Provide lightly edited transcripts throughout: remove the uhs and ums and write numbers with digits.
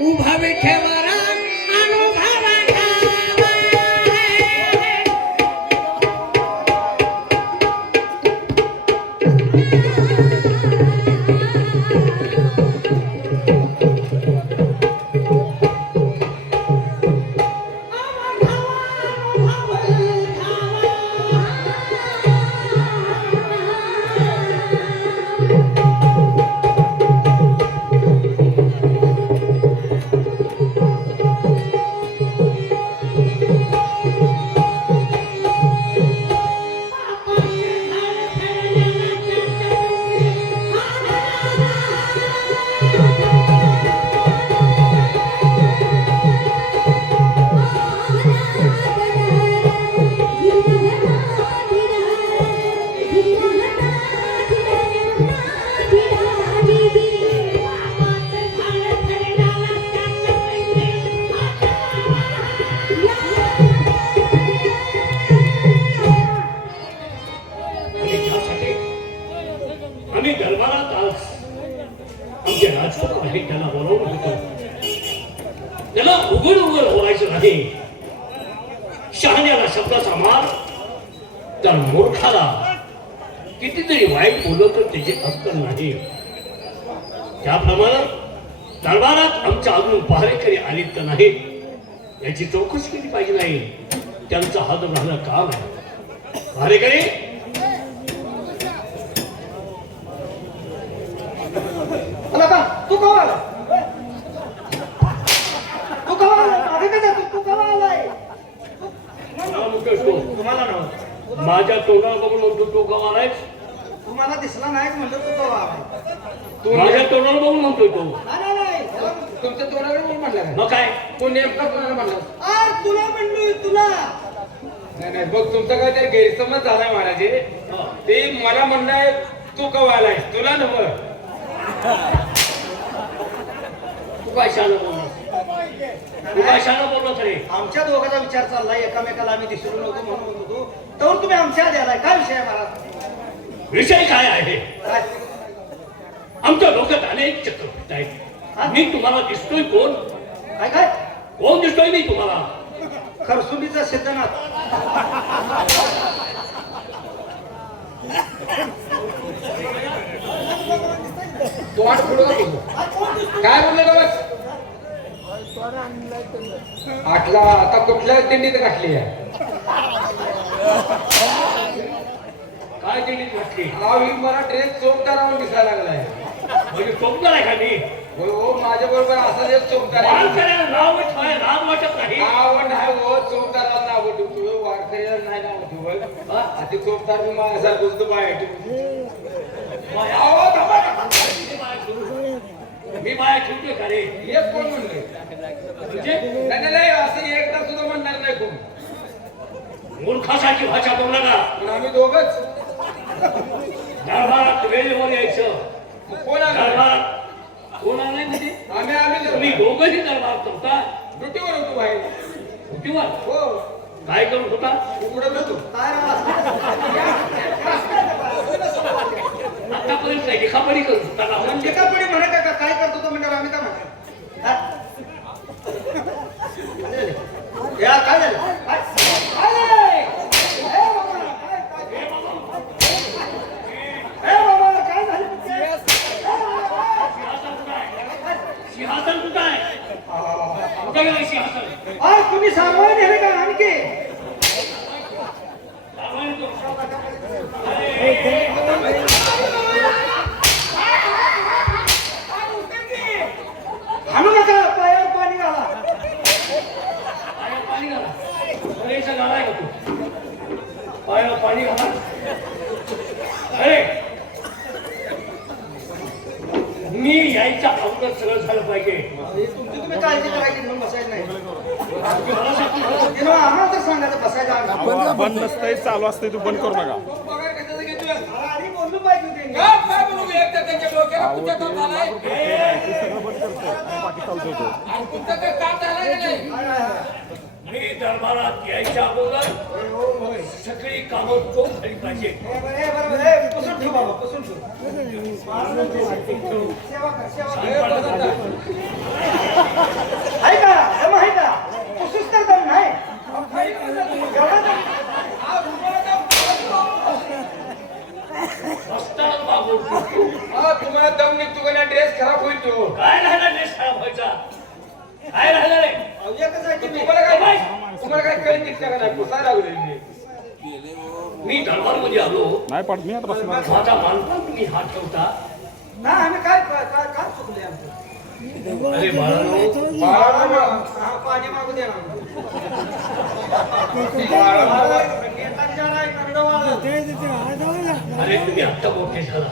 उभा विठेवरा त्याला उघड उघड होवायचं नाही. शहाण्याला शब्दाचा मार, त्या मूर्खाला कितीतरी वाईट बोललं तर त्याची अक्कल नाही. त्याप्रमाणे दरबारात आमच्या अजून पहारेकरी आलीत तर नाही याची चौकशी केली पाहिजे. नाही त्यांचा हात राहणं काम आहे. पहारेकरी तू कवा आला? तू कवा आला? तू कवा आलाय? तुम्हाला नाव माझ्या तोंडाला बघून म्हणतो तू कवा आलाय? तुम्हाला दिसला नाही म्हणलं तू कवा आलाय? तू माझ्या तोंडाला बघून म्हणतोय तो. नाही तुमच्या तोंडावर म्हणून म्हटलं. मग काय तू नेमका कोणाला म्हणला? तुला म्हणलोय तुला. नाही बघ तुमचा काय तरी गैरसमज झालाय महाराजे. ते मला म्हणणं तू कवा आलाय तुला नव्हतं. आमच्या दोघांचा विचार चाललाय एकामेकाला आम्ही दिसलो नव्हतो म्हणून होतो तर तुम्ही आमच्या आधी आलाय. काय विषय आहे मला? विषय काय आहे? आमच्या डोक्यात अनेक चक्र फिरत आहेत. मी तुम्हाला दिसतोय कोण? काय काय कोण दिसतोय मी तुम्हाला? खरसुंडीचा सिद्धनाथ. तू आठ पुढे काय बोलले बाबा? आठला आता कुठल्या दिंडीत गाठली आहे? काय दिंडीत गाठली? मला ड्रेस चोपदारावर दिसायला लागलाय. म्हणजे चोपदार आहे का मी? हो माझ्या बरोबर असा एक चोपदार आहे. नाव वाटत नाही. नाव नाही हो चोपदाराला नाव ठेवतो वारकऱ्याला नाही नाव ठेवत. आता चोपदार मी माझ्यासारखं गोष्ट बाहेर मी बाया ठेवतोय का रे? एक कोण म्हणले? नाही असं एकदा सुद्धा म्हणणार नाही कोण. मूर्खासारखी भाषा बोलला ना. पण आम्ही दोघच दरबारात वेळेवर यायचं. कोण आलं? दरबारात कोण आलाय म्हणजे? आम्ही तुम्ही दोघंही दरबारात होता. ड्युटीवर होतो बाहेर. ड्युटीवर? हो. काय करत होता? उघडत होतो. आतापर्यंत लेखापडी करत होता का? लेखापडी म्हणत का काय करतो तो म्हणजे आम्ही काय म्हणतो? या काय झालं? सिंहासन कुठं आहे? कुठं गेलं सिंहासन? तुम्ही सामावून नेले का आणखी? हाणू नका पायावर पाणी घाला. पायावर पाणी घाला. रेषा घालाय का तू? पायावर पाणी घाला. अरे मी यायच्या अगोदर सगळं झालं पाहिजे. तुमची तुम्ही काळजी करायची म्हणून बसायचं नाही. आम्हाला तर सांगायचं बसायचं. बंद नसतंय चालू असतंय तू बंद करू नका. बघा कशाचं घेतोय. बोललो तुमच्या काम झालाय आणि तुमचं काही काम झालं का नाही? मी दरबारात यायच्या अगोदर सगळी कामं तो झाली पाहिजे. रस्त्याला मागून तुम्हाला दम निघतो का ड्रेस खराब होईल तो. काय राहिला ड्रेस खराब व्हायचा? काय राहिलं रे? तुम्हाला काय कळत निघतं का नाही पुसायला लागले. मी दरबारमध्ये आलो, नाही पडत मी आता बसणार. माझा मानपान तुम्ही हात ठेवता. अरे बाळांनो, पाणी मागू दे ना. अरे तुम्ही आत्ता मोठे झाला,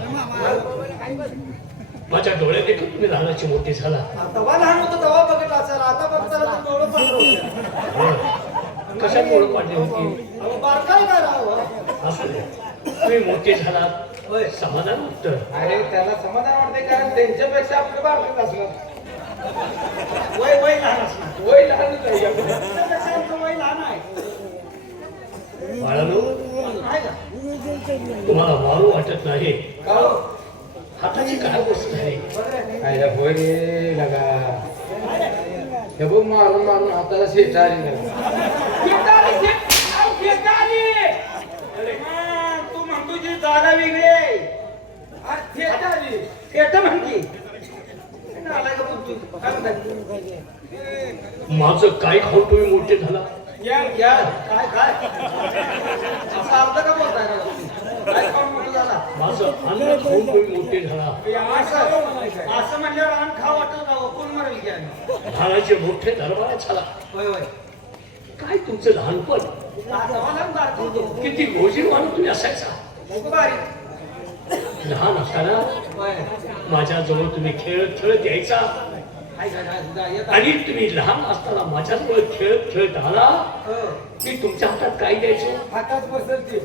माझ्या डोळ्यात देखील तुम्ही लहानाचे मोठे झाला. तेव्हा लहान होतं तेव्हा बघितलं असेल, आता बघताना तर डोळं पांढरं होतं. कशात डोळं पाडले होती? अहो, बारकाई काय राहावं. असू दे, तुम्ही मोठे झालात, समाधान वाटतं. अरे त्याला समाधान वाटते कारण त्यांच्यापेक्षा आपलं बारकं असलं. वय लहान असणार. वय लहानच आहे आपलं. त्यापेक्षा आमचं वय लहान आहे. बाळांनो, आहे का? तुम्हाला मारू वाटत नाही, का हो? हाताची काय गोष्ट आहे? आयला होय रे लगा. हे बघ मारून मारून हाताला शेट आली तू म्हणतो जी जागा वेगळी आहे. फेट म्हणती. आलाय का बोलतो? काय म्हणतात? माझं काय खाऊन तुम्ही मोठे झाला? या काय काय असं अर्थ का बोलताय का तुम्ही? काय खाऊन मोठं झाला? माझं अन्न खाऊन तुम्ही मोठे झाला. असं म्हणल्यावर अन्न खाऊ वाटत का? कोण मरेल की आम्ही? लहानाचे मोठे दरबारात झाला. होय होय. काय तुमचं लहानपण तेव्हा बारकं होतो. किती गोजीरवान तुम्ही असायचा. खूप बारीक. लहान असताना होय. माझ्याजवळ तुम्ही खेळत यायचा हाय काय काय सुद्धा येत आहे. आणि तुम्ही लहान असताना माझ्याजवळ खेळत आला हो. की तुमच्या हातात काय द्यायचो? हातात बसलती.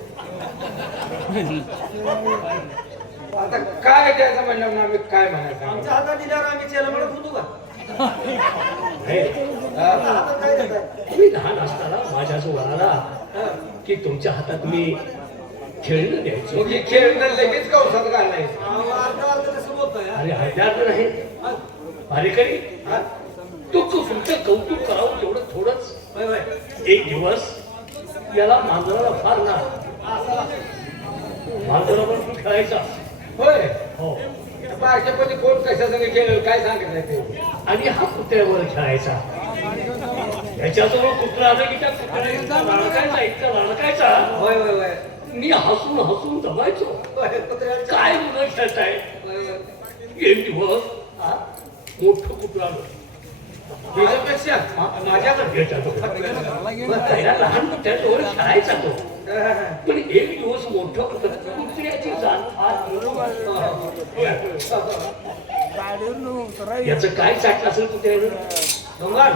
आता काय द्यायचं म्हणलं ना आम्ही काय म्हणायचं आमच्या हातात दिल्यावर आम्ही चेलमडत होतो का? हे, हातात काय देताय? तुम्ही लहान असताना माझ्याजवळ आला की तुमच्या हातात मी खेळणं द्यायचो. मग हे खेळणं लगेच कौसात घालायचं. अर्ध कसं बोलतोय? अरे हत्यार नाही भारेकरी, तुमचं कौतुक करावं तेवढं थोडंच. होय होय. एक दिवस याला मांजराला फार ना मांजरावर तू खेळायचा. होय हो, बारक्यापणी कोण कशा संग खेळेल काय सांगत ते. आणि हा कुत्र्यावर खेळायचा. याच्याजवळ कुत्रा आलं की त्या कुत्र्याचा लढकायचा, इतका लढकायचा. होय होय होय. मी हसून हसून दमायचो. होय, कुत्र्याला- काय मुलं खेळताय? होय, होय. एक दिवस मोठं कुत्रा आलं. त्याच्यापेक्षा माझ्याकडे पहिला लहान कुत्र्याजवळ खेळायचा तो. पण एक दिवस मोठं कुत्र्याची जाण फार याचं काय चाटलं असेल कुत्र्यानं? डोंगर.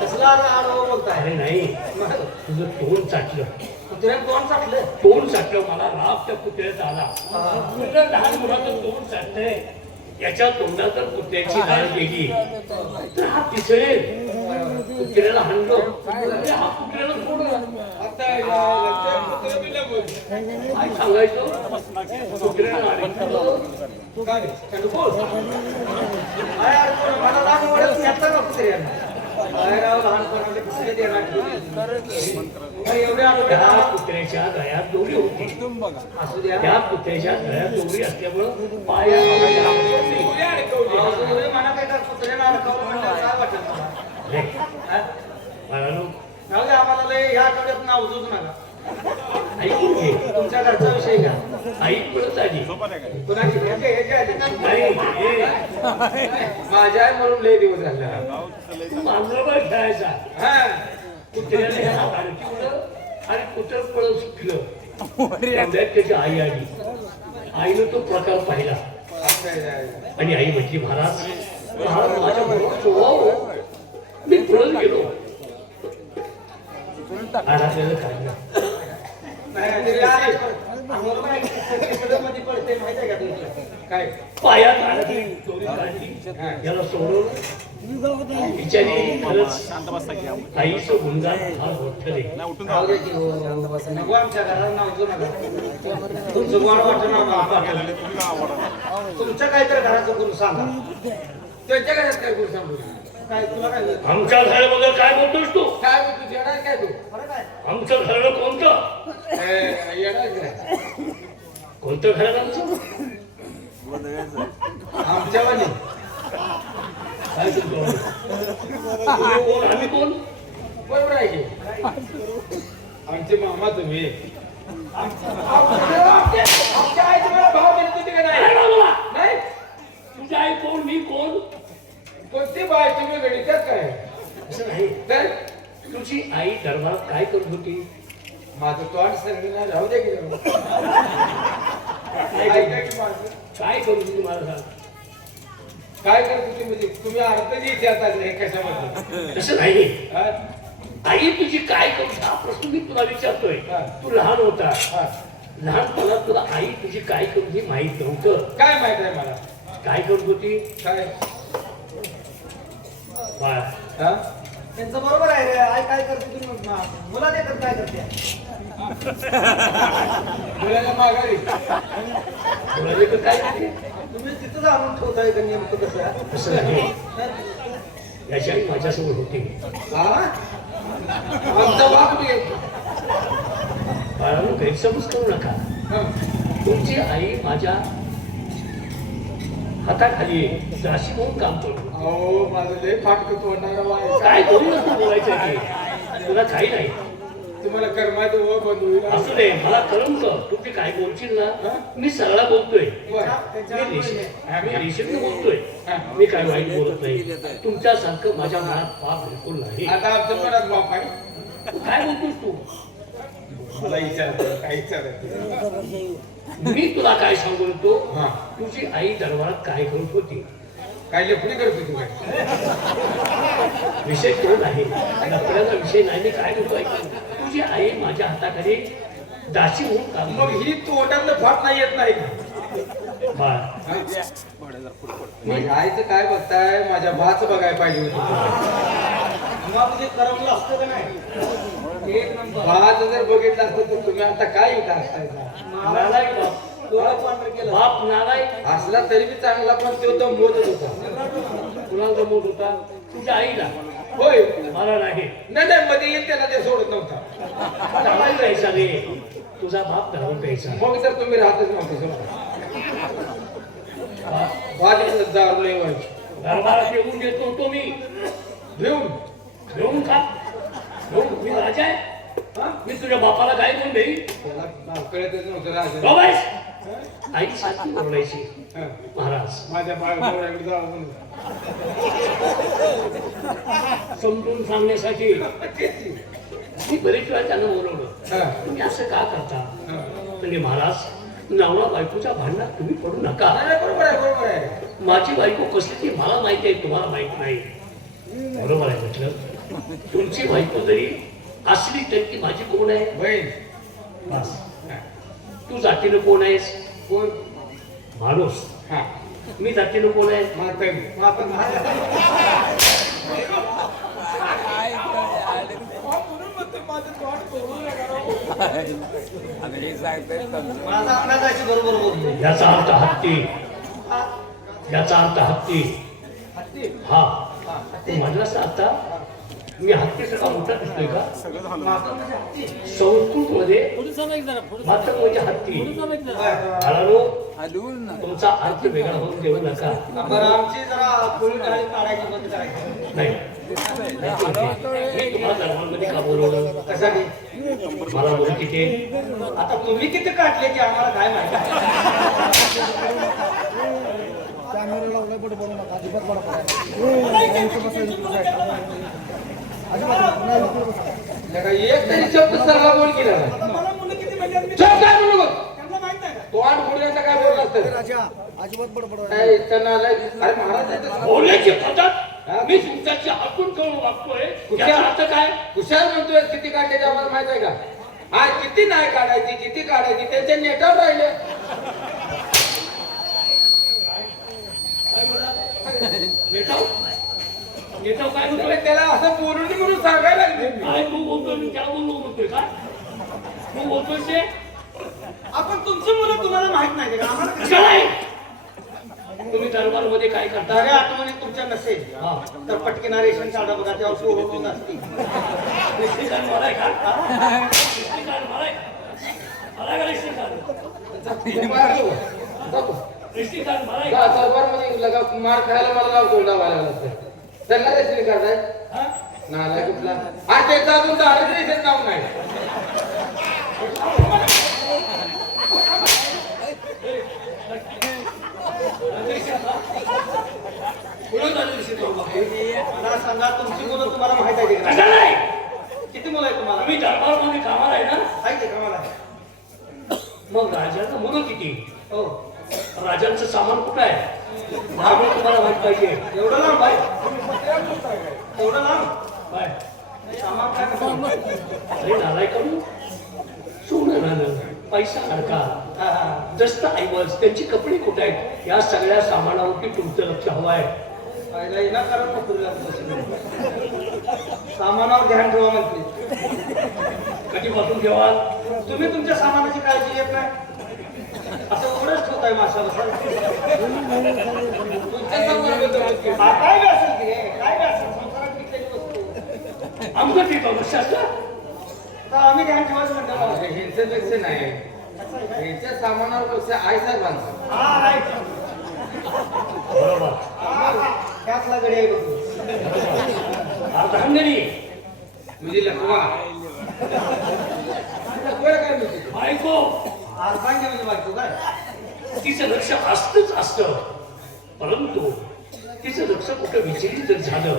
कसला आडवं बोलताय? अरे नाही, तुझं तोंड चाटलं. कुत्र्यानं तोंड चाटलं? तोंड चाटलं. मला राग त्या कुत्र्याचा आला. तुझं लहान मुलाचं तोंड चाटलंय, याच्या तोंडात जर कुत्र्याची गाळ गेली तर हा पिसळेल. कुत्र्याला हाणलो, हा कुत्र्याला सोडलं. काय सांगायचं? कुत्र्याला हाणलं. काय अडचण? मला लहान वळत घेतलं का कुत्र्यानं? काय राव, लहानपणामध्ये पिसले देणार ठेवली. एवढ्या त्या आठवड्यात कुत्र्याच्या गळ्यात दोरी होती. असू द्या. त्या कुत्र्याच्या गळ्यात दोरी असल्यामुळं पाय म्हणा काय का कुत्र्यानं अडकावलं म्हणल्यावर काय वाटत मला? हा? बाळांनो, राहू दे, आम्हाला लय ह्या आठवड्यात नाव उजूच नका. ऐकून घे. तुमच्या घरचा विषय घ्या. आई पळत आली. कुणाची ह्याच्या नाही, हे, माझ्या आई म्हणून लय दिवस झाले. तू मांजरावर खेळायचा. हा कुत्र्याने हात अडकिवलं आणि कुत्र पळत सुटलं. तेवढ्यात त्याची आई आली. आईनं तो प्रकार पाहिला आणि आई म्हटली, महाराज माझ्या मुलाला सोडवा हो. मी पळत गेलो. आडाल्यानं काढलं. मध्ये पडते माहिती आहे का तुमच्या? काय पायात अडकली दोरी काढली याला सोडवलं बिचारी खरंच आईचं गुणगान फार मोठं रे. राहू दे की हो, नको आमच्या घराला नाव देऊ नका. तुमचं गोड वाटतं ना आम्हाला. तुमच्या काहीतरी घराचं गुण सांगा. त्यांच्या घरात काय करू सांगू काय तुला काय झालं? आमच्या घराबद्दल काय बोलतोस तू? काय तू येणार काय तू फरक आहे. आमचं घराणं कोणतं? येणार काय कोणतं घराणं आमचं? आमच्या वाणी काय तुमचं? तुम्ही कोण आम्ही कोण? बरोबर आहे की आमचे मामा तुम्ही आमच्या आई तुम्हाला भाव देत होती का काय नाही नाव बोला? नाही तुझी आई कोण मी कोण? कोणती बाय तुम्ही गणितात काय असं नाही. तर तुझी आई दरबारात काय करत होती? माझं तोंड सांगणार राहू दे की ऐका की माझं काय करत होती मला सांग. काय करत होती म्हणजे तुम्ही अर्थ जे विचारतात नाही कशाबद्दल तसं नाही. हा? आई तुझी काय करत हा प्रश्न मी तुला विचारतोय. हा. तू लहान होता. हा. लहानपणात तुला आई तुझी काय करत होती माहित नव्हतं. काय माहित आहे मला काय करत होती? काय बाळा, हा? त्यांचं बरोबर आहे रे. आई काय करते तुम्ही मुला देतात काय करते? मुलाला माघारी तुला जे काय करते? तुम्ही तिथं आणून ठेवताय का नेमकं कसं आहे? तसं नाही. याची आई माझ्यासमोर होती. हा? आमचा बाप बी बाळाला गैरसमज करू नका. हा. तुमची आई माझ्या हाताखाली दाशी म्हणून काम करतो. अहो माझं लय फाटकं तोडणारा बाय काय करू नका बोलायचं की तुला काही नाही. तुम्हाला कर्माचं व बंद होईल असू दे, मला करमतं. तू ते काय बोलशील ना मी सरळा बोलतोय. मी रेषेतनं बोलतोय. मी काय वाईट बोलत नाही. तुमच्यासारखं माझ्या मनात पाप बिलकुल नाही. आता आमचं मनात बाप आहे तू काय बोलतोस तू? मला विचारतो काय विचारायचं मी तुला काय सांगतो. हा. तुझी आई दरबारात काय करत होती? काय लेपडी करत होती काय विषय तो नाही. लफड्याचा विषय नाही. मी काय बोलतोय तुझी आई माझ्या हाताखाली दासी म्हणून काम मग करते. ही तोंडातलं फाट नाही येत नाही का बाळ, माझ्या आईचं काय बघताय माझ्या भाच बघायला पाहिजे होतं मग तुझे करमलं असतं का नाही? एक नंबर. भात जर बघितलं असतं तर तुम्ही आता काय विचार असतायचा नालायक बाप. डोळं पांढरं केलं. बाप नालायक. असला तरी बी चांगला पण तो तर मोदत होता कुणाला जमवत होता? तुझ्या आईला. होय मला नाही. नाही नाही मध्ये येईल त्याला ते सोडत नव्हता दारू प्यायचा रे. तुझा बाप दारू प्यायचा. मग तर तुम्ही राहतच नव्हते समजा भात दारू लय व्हायची दरबारात येऊन देतो होतो मी. घेऊन घेऊन खा. घेऊन. मी राजा आहे. हा? मी तुझ्या बापाला काय बोल देईन? त्याला नाव कळतच नव्हतं राजा हो बाईस. आई सारखी ओरडायची. हा. महाराज माझ्या बाळाकडे जावं म्हणून समजून सांगण्यासाठी मी बरेच वेळा त्यांना बोलवलं. हा. तुम्ही असं का करता? हा. म्हणजे महाराज नवरा बायकोच्या भांडणात तुम्ही पडू नका. नाही, बरोबर आहे बरोबर आहे माझी बायको कसली ती मला माहिती आहे, तुम्हाला माहित नाही. बरोबर आहे म्हटलं. तुमची बायको जरी असली तरी ती माझी कोण आहे? बहीण बस. हा. तू जातीनं कोण आहेस? कोण माणूस. हा मी जातीनं कोण आहे? मातंग माझा अंदाजाची बरोबर बोलतो. याचा अर्थ हत्ती. याचा अर्थ हत्ती. हत्ती. हा. हा, तू हत्ती. म्हटलंस ना आता मी हत्ती सगळा मोठा दिसतोय का? माझा म्हणजे हत्ती. संस्कृत मध्ये मातंग म्हणजे हत्ती. बाळांनो, तुमचा अर्थ वेगळा होऊन देऊ नका. बरं आमची जरा पोळी डाळी काढायची बंद करायची. नाही. मी तुम्हाला दरबारमध्ये का बोलवलं? कशासाठी? मला बोलती ते आता तुम्ही किती काढले की आम्हाला काय माहिती? एक तरी शब्द सरला बोल केला शब्द काय बोलू तोंड बोलण्याचा काय बोलला असतं काय इथं नालायक. अरे महाराज बोलण्याची पद्धत मी तुमच्याशी हातून करून वागतोय. याचा अर्थ काय? कुशाल म्हणतोय किती काढायचे आम्हाला माहित आहे का हा किती नाही काढायची किती काढायची त्यांच्या नेटावर राहिले नेताव नेताव काय तुम्ही म्हणतोय त्याला असं बोलून म्हणून सांगायला लागले मी. काय तू बोलतोय मी त्या बोललो म्हणतोय का तू बोलतोय ते आपण तुमची मुलं तुम्हाला माहित नाही का आम्हाला कशी- कशाला आहे? तुम्ही दरबारमध्ये काय करता ताऱ्या आठवणी तुमच्या नसेल हा तर पटकीना रेशन कार्ड बघा तेव्हा पोरं होत असतील रेशन कार्ड मला आहे का रेशन कार्ड मला आहे का मला का रेशन कार्ड जातो. रेशन कार्ड मला आहे जा, का दरबारमध्ये लगा मार खायला मला लावतो डावायला लागतं. त्यांना रेशन कार्ड आहे हा? नाला कुठला हा त्याचा अजून रेशन नाव नाही पुढं झालं रेशन कार्ड बाबा. मला सांगा तुमची मुलं तुम्हाला माहित आहे का कशाला आहे? किती मुलं आहे तुम्हाला तुम्ही दरबारमध्ये कामाला आहे ना आहे का मला मग राजाचं मुलं किती हो राजांचं सामान कुठं आहे त्यामुळे तुम्हाला माहित पाहिजे एवढं लांब आहे एवढं लांब काय सामान काय करतो? अरे नालाय करू सोनं नाणं पैसा अडका हा, हा. जस्त ऐवज त्यांची कपडे कुठे आहेत या सगळ्या सामानावरती तुमचं लक्ष हवं आहे फायदा येणार कारण नोकरीला सामानावर ध्यान ठेवा म्हणते कधीपासून ठेवा तुम्ही तुमच्या सामानाची काळजी घेत नाही असं उघडच ठेवताय माशाला तुमच्या संबंधाबद्दल बोलतो. काय बी असेल ते काय बी असेल संसारात टिकलेली वस्तू आमचं ठीक आहे शास्त्र तर आम्ही ध्यान ठेवायचं म्हणतो ह्यांच्यापेक्षा नाही ह्यांच्या सामानावर पेक्षा आई साहेबांचा हा आहे बरोबर त्याच लागडी आहे बघू अर्धांगणी म्हणजे लखवा लखवा काय म्हणते बायको अर्धांगी म्हणजे बायको काय तिचं लक्ष असतच असतं परंतु तिचं लक्ष कुठं विचलित जर झालं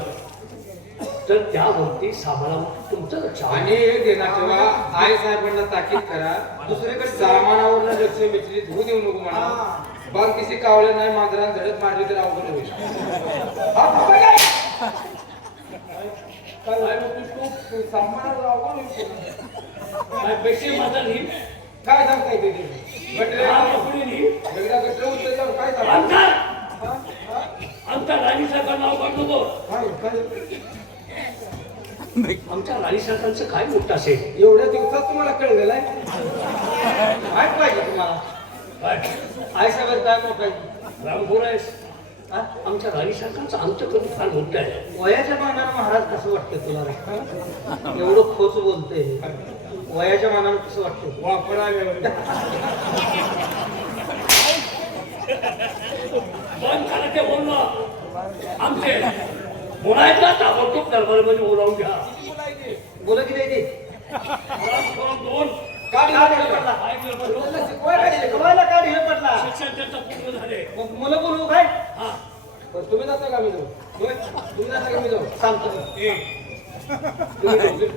तर त्यावरती सामानावर तुमचं लक्ष आणि एक देणार तेव्हा आई साहेबांना ताकीद करा दुसरीकडे सामानावर लक्ष विचलित होऊ देऊ नको म्हणा बघ किसी कावलं नाही मांजरान झडत मारली तर अवघड होईल हा, बाबा काय? काय बोलतोस तू? सामानावर अवघड होईल. काय पैसे माझा नाही काय सांगताय ते गटरे कपडे नाही एकदा गटरे उचलल्यावर काय सांगता? अंतर आमच्या राणीसारखं नाव काढू नको काय? आमच्या राणीसारखांचं काय मोठं असेल एवढ्या दिवसात तुम्हाला कळलेलं आहे माहित पाहिजे तुम्हाला काय आई साहेब काय मोठं आहे रामभोर आहेस हा? आमच्या राणीसारखांचं आमचं कधी फार मोठं आहे वयाच्या मानानं महाराज कसं वाटतं तुला रे? एवढं खोच बोलते वयाच्या मानानं कसं वाटतं वापरायला पण झालं ते बोलणं आमचे बोलायला ताबडतोब दरबारमध्ये बोलावून घ्या बोला की नाही ते दोन काढ पडला कमायला काय ढिळ पडला शिक्षण त्यांचं पूर्ण झाले मग मुलं बोलू काय हा तुम्ही जाता का मी जाऊ तुम्ही जाता का मी जाऊ सांगतो तुम्ही जाऊ.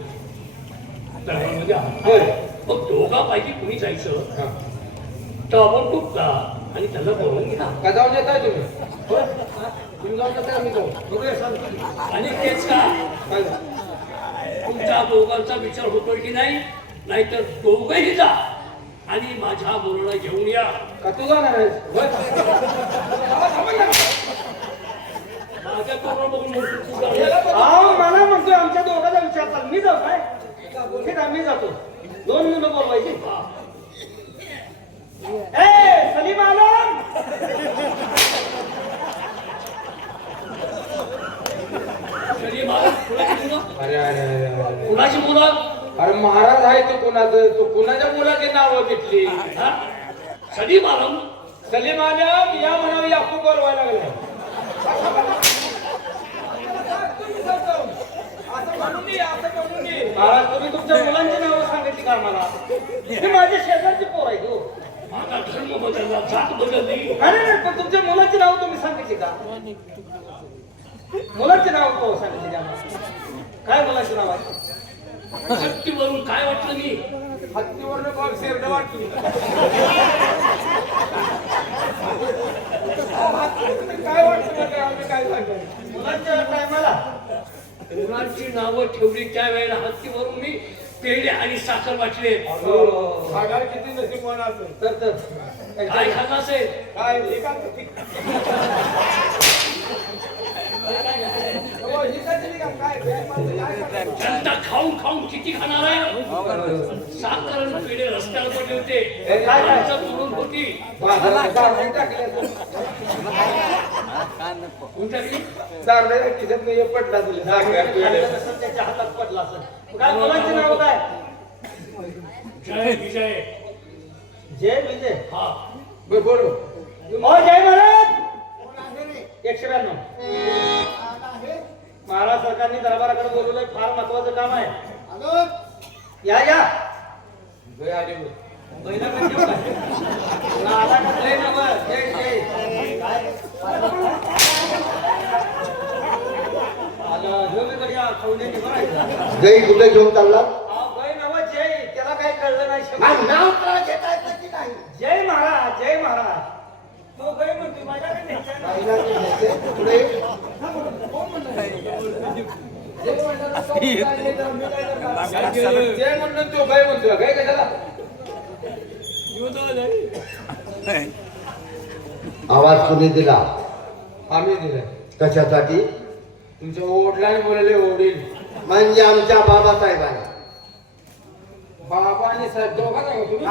दरबारमध्ये आहात. होय मग दोघा पैकी कुणी जायचं हा. ताबडतोब जा आणि त्यांना बोलवून घ्या का जाऊन येताय तुम्ही होय? तुम्ही जाऊन येताय का मी जाऊ बघूया सांगतो आणि तेच का काय जाऊ? तुमच्या दोघांचा विचार होतोय की नाही नाहीतर दोघंही जा आणि माझ्या बोलणं घेऊन या का तू जाणार आहेस होय? माझ्या तोरण बघून म्हणतो तू जा. अहो मला म्हणतोय आमच्या दोघांचा विचार चाल मी जाऊ काय ठीक आहे मी जातो दोन मुलं बोलवायची हा. ए सलीम आलम कधी मला कुणाची मुलं अरे अरे अरे अरे कुणाची मुलं अरे महाराज आहे तो कोणाचं तो कोणाच्या मुलाची नावं घेतली हा? सदी मालम सलीम आलम या म्हणावी याकूब बोलवायला लागलाय असं म्हणून ये, असं म्हणून ये. महाराज तुम्ही तुमच्या मुलांची नावं सांगितली का मला हे माझे शेजारची पोर आहे हो माझा धर्म बदलला जात बदलली अरे नाही, पण तुमच्या मुलाची नाव तुम्ही सांगितली का मुलाची नाव तो सांगितली का मला? काय मुलाची नाव आहे शक्तीवरून काय वाटलं मी हत्तीवरनं बघ शेरड वाटली काय वाटतं बरं, आम्ही काय सांगतो मुलांच्या टायमाला मुलांची नावं ठेवली त्यावेळेला हत्तीवरून मी पेढे आणि साखर वाटले सागर किती नशीबवान असेल तर काय खाल्लं असेल काय एका जनता खाऊन खाऊन किती खाणार आहे? साखर आणि पेढे रस्त्यावर पडले होते, काय? माणसं तोडून होती. बाजारात दारू टाकल्या. कोणत्या दारूला खिशात नाही पडला तुला. तसं त्याच्या हातात पडला असेल. काय मुलांचे नाव काय? जय विजय. जय विजय. हा बोलो. ओ जय महाराज. 192. महाराज सरकारने दरबाराकडे बोलवलंय, फार महत्वाचं काम आहे. या या. जय आले. बैलाकडे ठेवू काय? आला का? जय नव. जय जय. काय? आला जोमीकडे या, खवण्याने भरायचा. जय कुठे घेऊन चालला? जय नव जय. त्याला काही कळलं नाही शब्द. नाव कळा घेता येतं की नाही? जय महाराज. जय महाराज. तो गय म्हणतो माझ्याकडे न्यायचा नाही. पुढे जय म्हणून तो गाय म्हणतो. गाय कशाला? आवाज कोणी दिला? आम्ही दिलाय. कशासाठी? तुमच्या ओढलाने बोलले ओढील. म्हणजे आमच्या बाबासाहेबांना. बाबा आणि साहेब दोघांना का तुम्ही?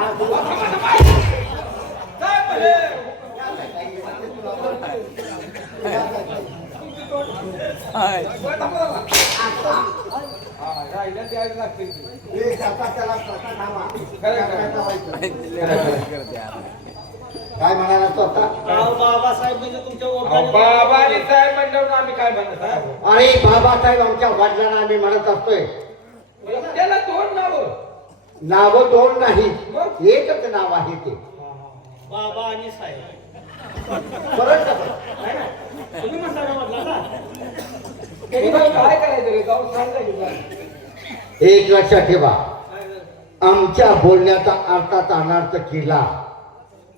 काय बोले? राहिल्या द्यायला लागते. काय म्हणाला तो आता? बाबासाहेब म्हणजे तुमच्या ओळखाने बाबा आणि साहेब म्हणल्यावर आम्ही काय म्हणत आहोत? अरे बाबासाहेब आमच्या वडिलांना आम्ही म्हणत असतोय. त्याला दोन नाव. नाव दोन नाही, एकच नाव आहे ते. बाबा आणि साहेब. परत नाही ना? तुम्ही म्हणता का म्हटलं ना? काय करायचं रे? जाऊन सांगायचं. एक लक्षात ठेवा, आमच्या बोलण्याचा अर्थाचा अनर्थ केला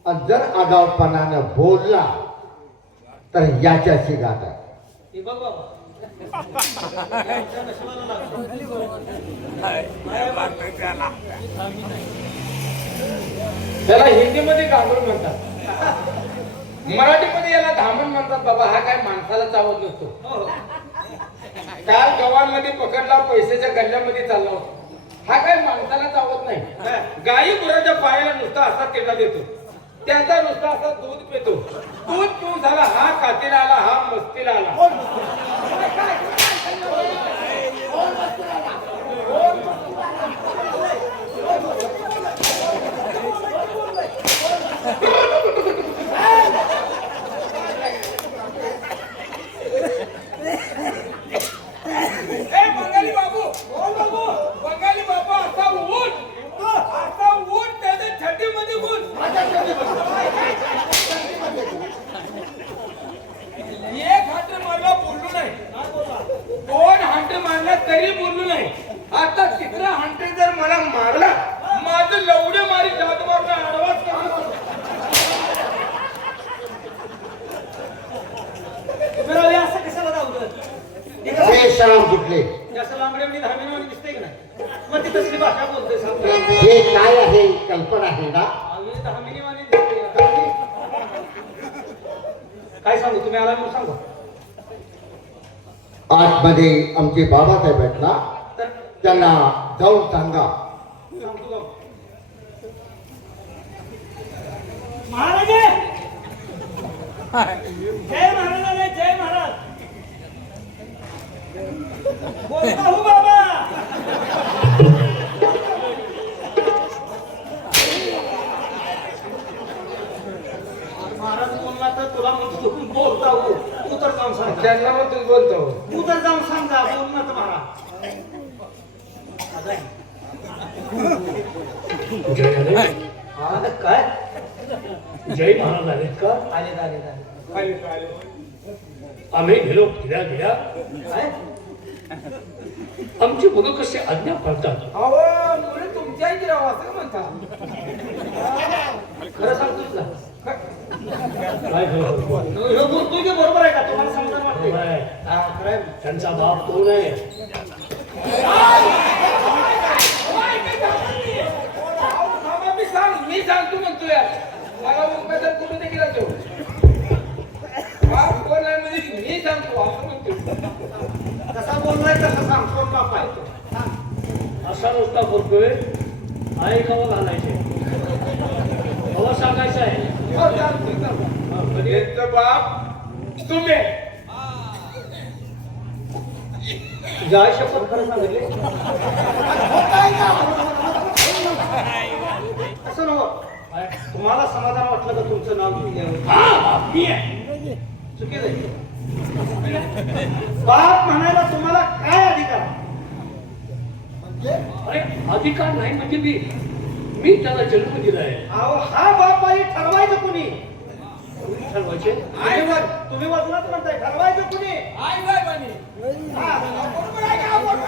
आणि जर आगाऊपणानं बोलला तर याच्याशी गाठ आहे. हे बघ बाबा. यांच्या नशिबाला लागतो. त्याला हिंदीमध्ये घाबरून म्हणतात, मराठीमध्ये याला धामण म्हणतात. बाबा हा काय माणसाला चावत नसतो. हो. काल गव्हांमध्ये पकडला, पैशाच्या गल्ल्यामध्ये चालला होता. हा काय माणसाला चावत नाही. गाई गुराच्या पायाला नुसता असा तेढा देतो, त्याचा नुसता असा दूध पितो. दूध पिऊन झाला हा कातीला आला, हा मस्तीला आला. बंगाली बाबू, बंगाली बाबू असा ऊन त्याच्या छातीमध्ये ऊन. एक हात मारला बोललो नाही, दोन हांटे मारला तरी बोललो नाही. आता तिसरा हांटे जर मला मारला, माझं लवडे मारी जादूबाबा आडवाच करणार. असं कशाला लावलं? बेशरम कुठले? जसं लांबड्यामध्ये धामीनावानी दिसतंय की नाही? मग ती तसली भाषा बोलतोय सांगतो. हे काय आहे? कल्पना आहे ना? आम्ही धामीनीवानी दिसतोय. काय सांगू? तुम्ही आला म्हणून सांगू. आतमध्ये आमचे बाबासाहेब आहेत ना, तर त्यांना जाऊन सांगा. सांगतो का? महाराज जय महाराज. जय महाराज. बोलता हो बाबा. महाराज बोलला तर तुला म्हणतो बोलता हो. तू तर जाऊन सांग. त्यांना मग तू बोलतो. तू तर जाऊन सांगा. बोल ना तर महाराज. जय आले. आता काय? जय महाराज आलेत का? आले. आम्ही गेलो फिरा फिरा, काय? आमची मुलं कशी आज्ञा पाळतात. अहो मुले तुमच्या इथे राहू असं म्हणता. खरं सांगतोस का? काय खरं? तू जे बरोबर आहे का? तुम्हाला समाधान वाटते? बरोबर आहे. हा, खरं आहे. त्यांचा बाप कोण आहे? मी सांगतो म्हणतो यार. मला मुंबईचा कुठे देखील तो बाप कोण आहे म्हणजे मी सांगतो असं म्हणतो. कसा बोललाय तसा करतोय आई कवा घालायचे कवा सांगायचं आहे यांचं बाप तुम्ही तुझ्या आई शपथ खरं सांगितले असं नव्हतं तुम्हाला समाधान वाटलं का तुमचं नाव लिहिल्यावर हा मी आहे चुकीच आहे बाप म्हणायला तुम्हाला काय अधिकार अरे अधिकार नाही म्हणजे मी त्याला जन्म दिलाय अहो हा बाप आई ठरवायचं कुणी ठरवायचे तुम्ही वाचलाच म्हणताय ठरवायचं कुणी हा. बरोबर आहे का? बरोबर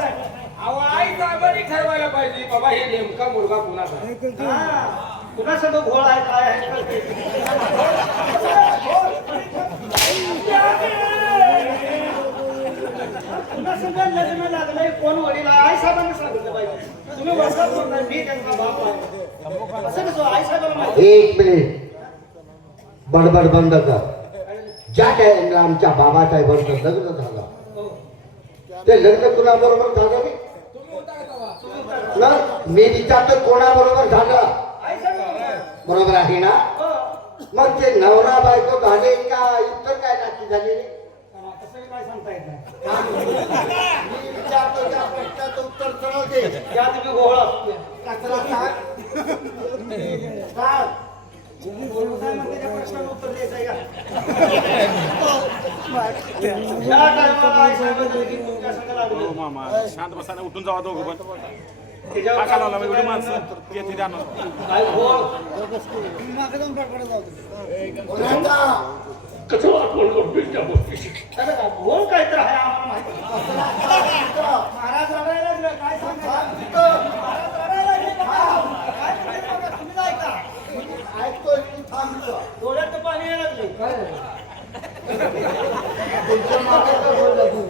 आहे. अहो आई साहेबांनी ठरवायला पाहिजे बाबा हे नेमका मुलगा कुणाचा हा. कुणा सगळं घोळ आहे काय आहे कळते. कुणा सगळं लग्न लागलंय कोण वडील आहे? आई साहेबांनी सांगितलं पाहिजे तुम्ही वर्षात म्हणताय मी त्यांचा बाप आहे असं कसं आई साहेबांना माहिती एक मिनिट बडबड बंद कर ज्या टाइमला आमच्या बाबासाहेबांचं लग्न झालं ते लग्न कुणाबरोबर झालं रे? ना मी विचारतो कोणाबरोबर झालं आई साहेबांना बरोबर आहे ना मग ते नवरा बायको झाले का इतर काय नाती झाले रे? तसं काय सांगता येत नाही मी विचारतो त्या प्रश्नाचं उत्तर सरळ दे त्या तुम्ही घोळ असतो कचरा सांग. सांग. त्या प्रश्नाला उत्तर द्यायचं आहे का या टायमाला आई साहेबांचं लगीन तुमच्या संग लागलं शांत बसायला उठून जावा दोघं पण त्याच्यावर टाका लावला एवढी माणसं येते द्या ना. काय घोळ कोणाचा? कसं आठवण करतोय त्या गोष्टीची त्याला काय घोळ काय तर आहे आम्हाला माहिती महाराज रडायला लागले काय सांगायचं महाराज रडायला लागले का? काय म्हणते बघा, तुम्ही नाही का ऐकतोय तू थांबतो डोळ्यात तर पाणी यायला लागले काय तुमच्या मागायला बोलला तू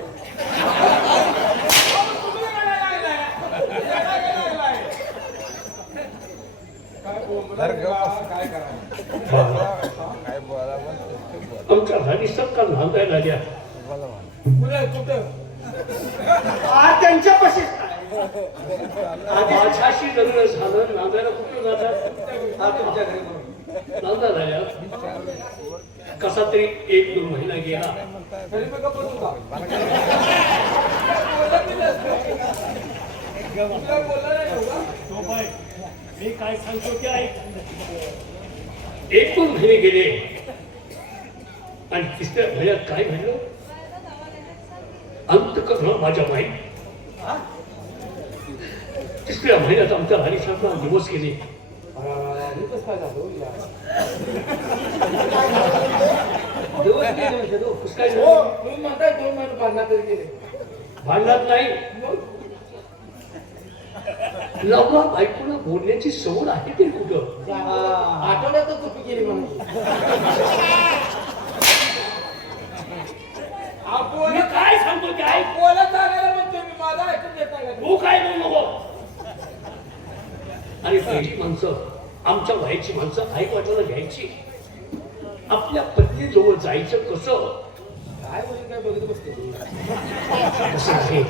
काय करायचं आमच्या घरी सत्कार नांदायला आल्या आज त्यांच्यापाशीच काय माझ्याशी लग्न झालं नांदायला कुठं जातात हा तुमच्या घरी म्हणून नांदा झाल्या कसा तरी 1-2 महिना गेला तरी मग गप्प होता. तुला बोलला नाही एवढा? मी काय सांगतो की ऐक 1-2 महिने गेले आणि तिसऱ्या महिन्यात काय घडलं अंतकथा माझ्या माहीत तिसऱ्या महिन्यात आमच्या हरिशांना दिवस गेले इथंच काय झालं? दिवस गेले म्हणजे तो. कसं काय हो, झालं? तुम्ही म्हणताय 2 महिने भांडणात तरी गेले. भांडणात नाही नवरा बायकोला बोलण्याची सवड आहे ते कुठं आठवड्यातच चुकी केली म्हणून. मी काय सांगतो की ऐक बोलत जाणारा म्हणतोय मी माझा ऐकून घेत नाही का? तू काय बोलू नको आणि पहिली माणसं आमच्या वयाची माणसं आई वाटायला घ्यायची आपल्या पत्नीजवळ जायचं कसं काय बोलत काय बघत बसते कसं आहे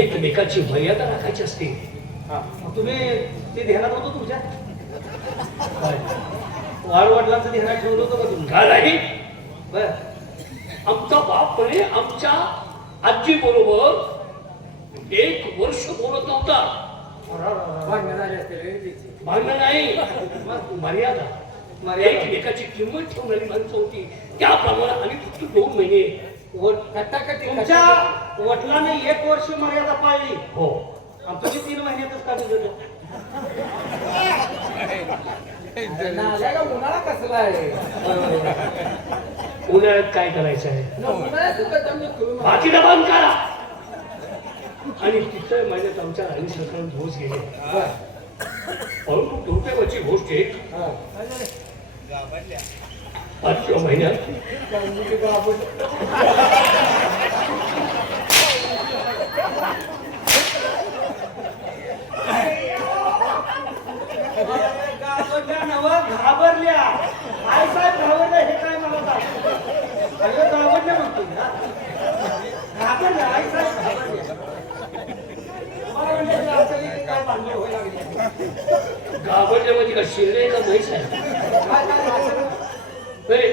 एकमेकाची मर्यादा राखायची असते मग तुम्ही ते ध्यानात होतं तुमच्या वाडवडिलांचं ध्यानात ठेवलं होतं का तुम्ही काय नाही बर आमचा बापने आमच्या आजी बरोबर 1 वर्ष बोलत नव्हता भांडणं झाली असते रे तिची. भांडण नाही मर्यादा एकमेकाची किंमत ठेवणारी माणसं होती त्याप्रमाणे आम्ही फक्त 2 महिने कट्टाकट्टी तुमच्या वडिलांनी 1 वर्ष मर्यादा पाळली हो आणि तुम्ही 3 महिन्यातच काढून दिलं नाल्या का उन्हाळा कसला आहे उन्हाळ्यात काय करायचं आहे उन्हाळ्यात सुद्धा जमीन करून बाकीला बंद करा आणि तिसऱ्या महिन्यात आमच्या राणी सरकार घोष गेले परंतु दुर्दैवाची गोष्ट एक 5व्या महिन्यात गावातल्या नवा घाबरल्या आई साहेब घाबरल्या हे काय मला गावातल्या म्हणतो घाबरल्या आई साहेब घाबरल्या काय भांडण व्हायला लागली? गाभरल्या म्हणजे का शिरले का म्हैस आहे बरे?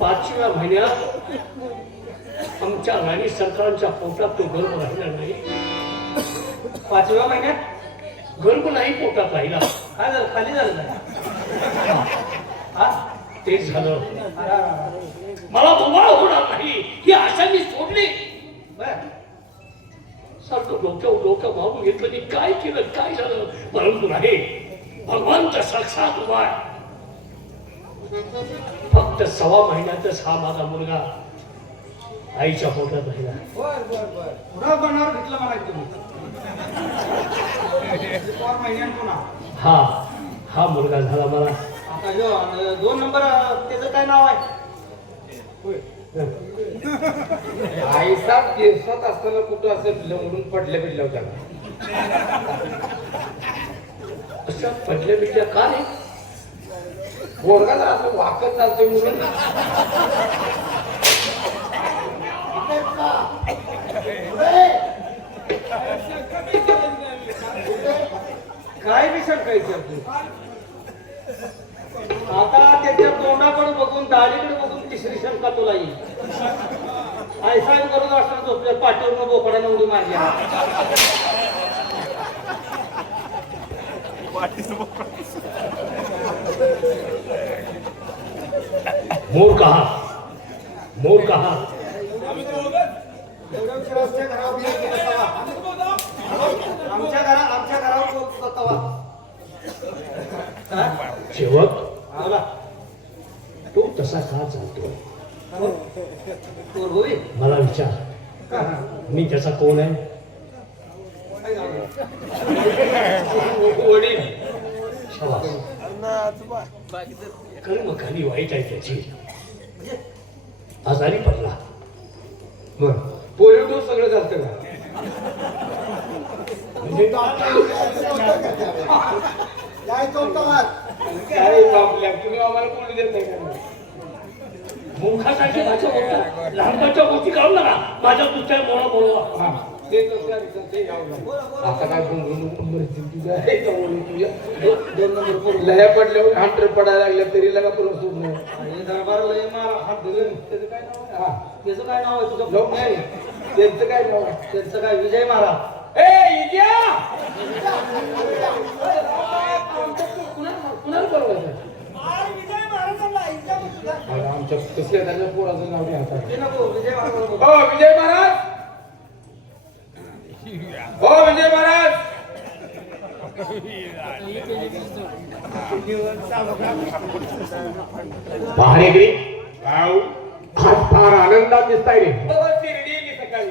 5व्या महिन्यात आमच्या राणी सरकारांच्या पोटात तो गर्भ राहिला नाही. 5व्या महिन्यात गर्भ नाही पोटात राहिला. काय झालं? खाली झालं काय? हा? ते झालं. अरे. मला बोबाळ होणार नाही ही आशा मी सोडली. बरं. सारखं डोकं मारून घेतलं की काय केलं काय झालं. परंतु नाही भगवंत साक्षात उभा आहे. फक्त 6 महिन्यातच हा माझा मुलगा आईच्या पोटात राहिला. बर. पुन्हा बनावर घेतलं मला तुम्ही. 4 महिन्यात पुन्हा. हा मुलगा झाला मला. आता जो 2 नंबर त्याचं काय नाव आहे? आईचा केसात असताना कुठं असं लंगडून पडल्या होत्या का? असं पडल्या बिडल्या का नाही? पोरगा जरा असं वाकत चालतोय म्हणून. काय बी शंकायचं तू? आता त्याच्या तोंडाकडे बघून दाढीकडे बघून तिसरी शंका तुला येईल. आयसाहेब करून असताना झोपल्या पाठीवरून बोकडाने उडी मारली. मोर कहा आमच्या घरावर तवा. सेवक बोला. तो तसा का चालतो होईल. मला विचार. मी त्याचा कोण आहे? वडील शाबास. कर्म खाली वाईट आहे त्याची. आजारी पडला. बर पोलिओ डोस सगळं चालतं का? म्हणजे काय बापल्या तुम्ही आम्हाला कोणी देत नाही का? मुखासारखी भाषा बोलता. लहानपणच्या गोष्टी काढू नका. माझ्या दुसऱ्या मोळा बोलवा. हा, ते तर ते यावं लागेल. आता काय लया पडल्यावर हांटर पडायला लागल्या तरी लगा पुढे सोडणं. दरबार लय मारा हात धरून. त्याचं काय नाव आहे? हा, त्याचं काय नाव आहे तुझं? लोक नाही त्यांचं काय नाव आहे? त्यांचं काय? विजय महाराज. कुणाला परवायचं? आमच्या कसल्या त्याच्या पोराचं नाव घ्या आता. ते नको, विजय महाराज. हो विजय महाराज. हो विजय महाराज. पहारेगिरी भाऊ आज फार आनंदात दिसताय रे. शिर्डी गेली सकाळी.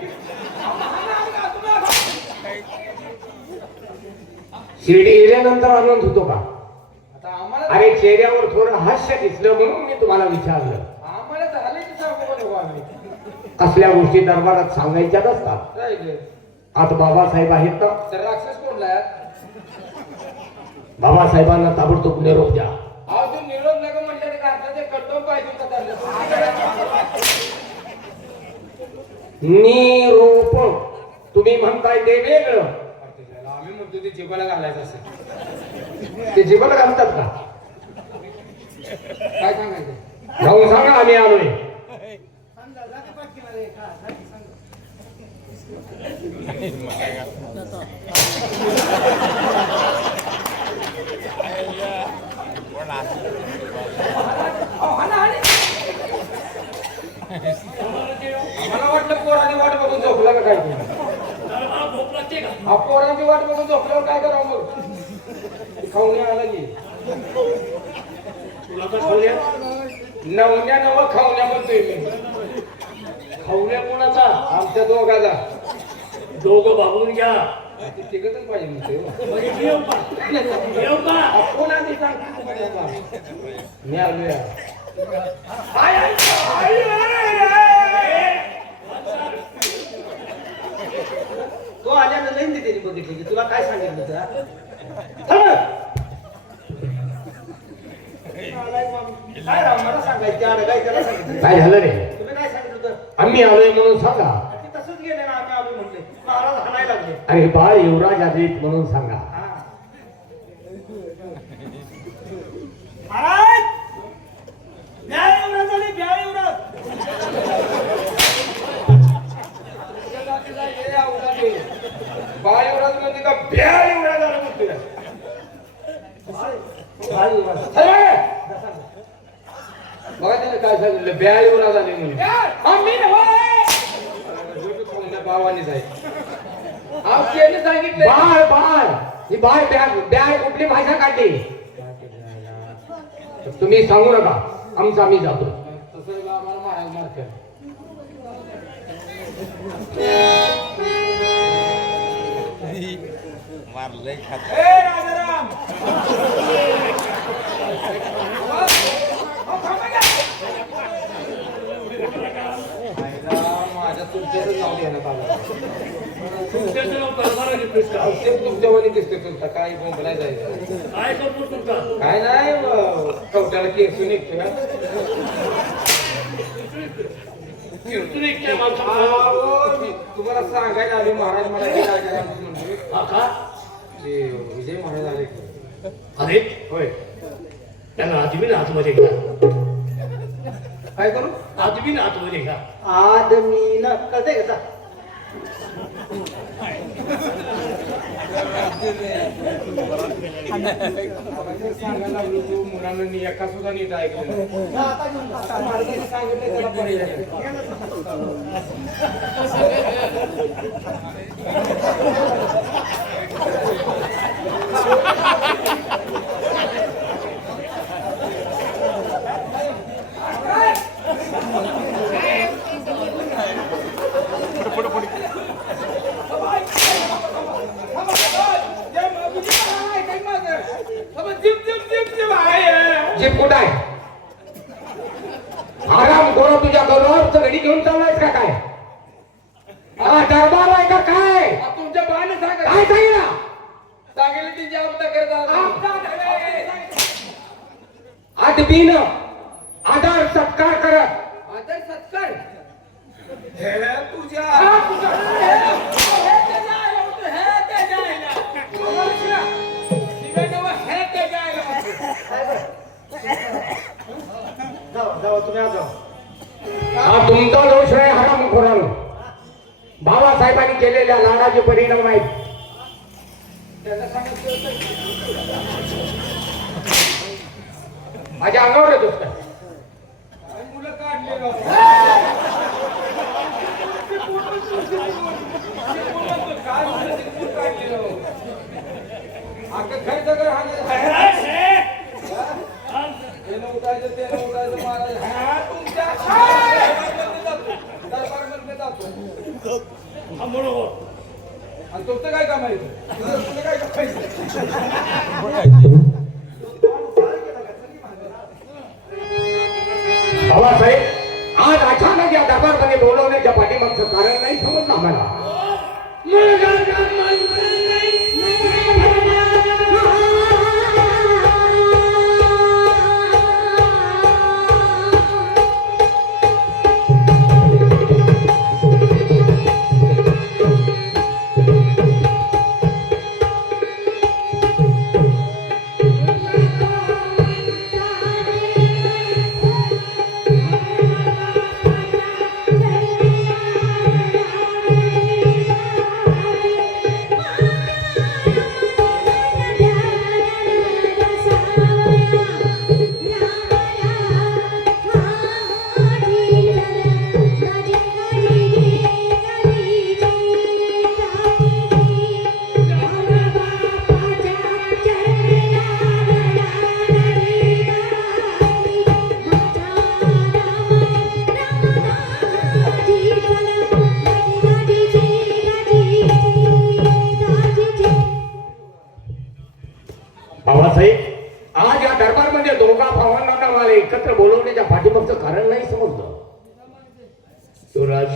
शिर्डी गेल्यानंतर आनंद होतो का? आता आम्हाला अरे चेहऱ्यावर थोडं हास्य दिसलं म्हणून मी तुम्हाला विचारलं. आम्हाला झाले की सांगू नको आम्ही. असल्या गोष्टी दरबारात सांगायच्या नसतात. राहिले आता बाबासाहेब आहेत ना. तर राक्षस कोणला आहे? बाबासाहेबांना ताबडतोब निरोप द्या. अहो तू निरोप नका म्हणलं का आता ते कट्टो पाहिजे होता त्यांना. निरोप तुम्ही म्हणताय ते वेगळं. आम्ही म्हणतो ते जिबाला घालायचं असेल. ते जीवन घालतात का? काय सांगायचं? जाऊन सांगा आम्ही आलोय. सांगा, जा का पाठीला रे, का? सांग. मला वाटलं पोरांची वाट बघून झोपला का काय? हा पोरांची वाट बघून झोपल्यावर काय करावं मग? खाऊन आला की तुला तर खाऊया. नवण्या नव खावण्या म्हणतोय मी. खाऊया कोणाचा? आमच्या दोघाला दोघं बाबून घ्या. ते तिघतच पाहिजे म्हणते. म्हणजे येऊ का? येऊ का? कोण आधी सांग मी आलो या. आय, आय, आय, तो आल्यानं लईन दे त्याने बघितली की तुला काय सांगितलं तुला? काय राव मला सांगायचं काय त्याला सांगितलं? काय झालं रे? तुम्ही काय सांगितलं होतं? आम्ही आलोय म्हणून सांगा. ते तसंच गेले ना आम्ही आलो म्हणले महाराज हाणायला लागले. अरे बाळ युवराज आदित म्हणून सांगा. महाराज ब्या युवराज आले, ब्या युवराज. बाळ युवराज म्हणजे का ब्या युवराज आला म्हणतोय. बघा त्याने काय सांगितलं, ब्या युवराज आले म्हणून. भावाने सांगितलं. बाळ बाळ ही बाळ ब्याळ कुठली भाषा काढली तुम्ही सांगू नका, आमचं आम्ही जातो. तसं आम्हाला महाराज मारतात. माझ्या तुमच्याच नाव घेण्यात आलं. तुमच्याचं नाव दरबारा घेतोस का? ते तुमच्यावानी दिसते तुमचा काय बोंबलाय जायचं. काय करतो तुमचा? काय नाही कवट्याला केस निघतो ना. कीर्तन इतक्या माणसाला अहो, मी तुम्हाला सांगायला आलो महाराज मला हे राजाराम म्हणतोय. हा का? ते विजय महाराज आले. अरे होय त्यांना आदमीन आतमध्ये घ्या. काय करू? आदमीन आतमध्ये घ्या. आदमी न कळते कसा सांगायला लागलो तू मुलांना एका सुद्धा नीट ऐकलं नाही. आता घेऊन जा. महाराजांनी सांगितलं त्याला पर्याय नाही. जीप कुठं आहे? आराम करो, तुझ्या गौरवाचं घडी घेऊन चाललायस का काय? हा दरबार आहे का काय? तुमच्या बाने सांगा काय सांगितलं? सांगितलं ती जबाबदार करतात. आदबीन आदर सत्कार करत आदर सत्कार हे तुझ्या जाऊ तुम्ही आज जाऊ. हा तुमचा दोष आहे हराम खोरानो. बाबासाहेबांनी केलेल्या लाडाचे परिणाम आहेत. त्यांना सांगितलं माझ्या अंगावर येतोस का? मुलं काढले खर्च कर उठायचं ते उठायचं महाराज तुमच्या दरबारमध्ये जातो. हा बरोबर. आणि तुमचं काय काम आहे? तुमचं काय काम बाबासाहेब आज अचानक या दरबारमध्ये बोलवण्याच्या पाठीमागचं कारण नाही समजलं आम्हाला. बाबासाहेब आज या दरबारमध्ये दोघा भावांना मला एकत्र बोलवण्याच्या पाठीमागचं कारण नाही समजलं. युवराज,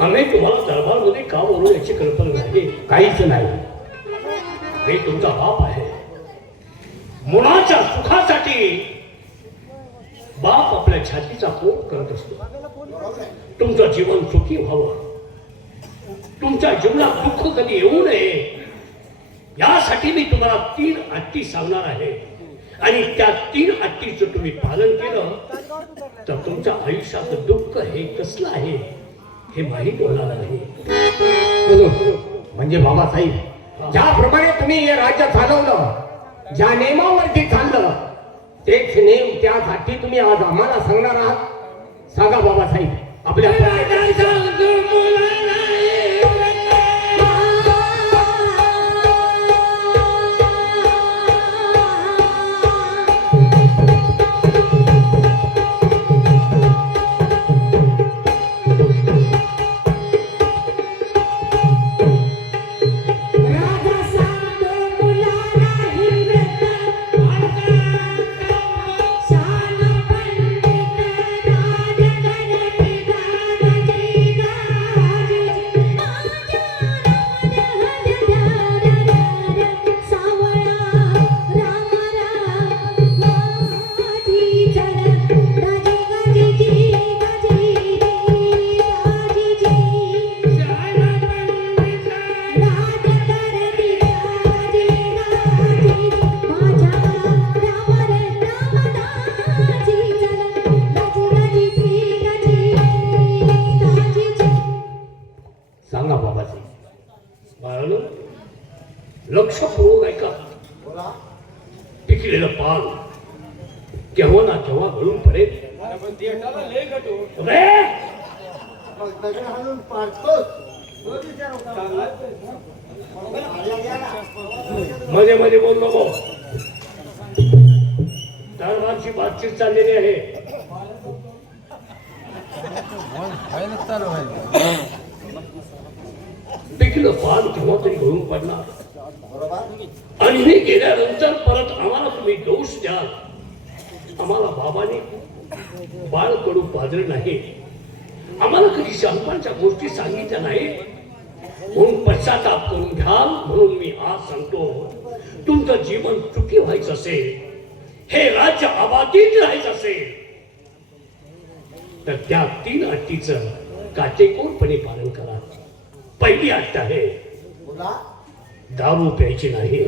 आम्ही तुम्हाला दरबारमध्ये का बोलू याची कल्पना नाही. काहीच नाही. मी तुमचा बाप आहे. मुलाच्या सुखासाठी बाप आपल्या छातीचा पोट करत असतो. तुमचं जीवन सुखी व्हावं तुमच्या जीवनात दुःख कधी येऊ नये यासाठी मी तुम्हाला 3 अटी सांगणार आहे आणि त्या 3 अटीचं तुम्ही पालन केलं तर तुमच्या आयुष्यात दुःख हे कसलं आहे हे माहीत होणार आहे. म्हणजे बाबासाहेब ज्याप्रमाणे तुम्ही हे राज्य चालवलं ज्या नियमावरती चाललं तेच नेम त्यासाठी तुम्ही आज आम्हाला सांगणार आहात. सांगा बाबासाहेब आपल्या सांगा बाबासाहेब. बाळांनो, लक्षपूर्वक ऐका. पिकलेलं पान केव्हा ना केव्हा गळून पडेल. अरे! मध्ये मध्ये बोल नको. दरबारची बातचीत चाललेली आहे. पिकलं पान केव्हा तरी गळून पडणार आणि मी गेल्यानंतर परत आम्हाला तुम्ही दोष द्याल. आम्हाला बाबाने बाळ कडू पाजलं नाही, आम्हाला कधी शहाणपणाच्या गोष्टी सांगितल्या नाही म्हणून पश्चाताप करून घ्याल. म्हणून मी आज सांगतो, तुमचं जीवन सुखी व्हायचं असेल, हे राज्य आबादीत राहायचं असेल तर त्या 3 अटीचं काटेकोरपणे पालन करा. पहिली अट आहे दारू प्यायची नाही.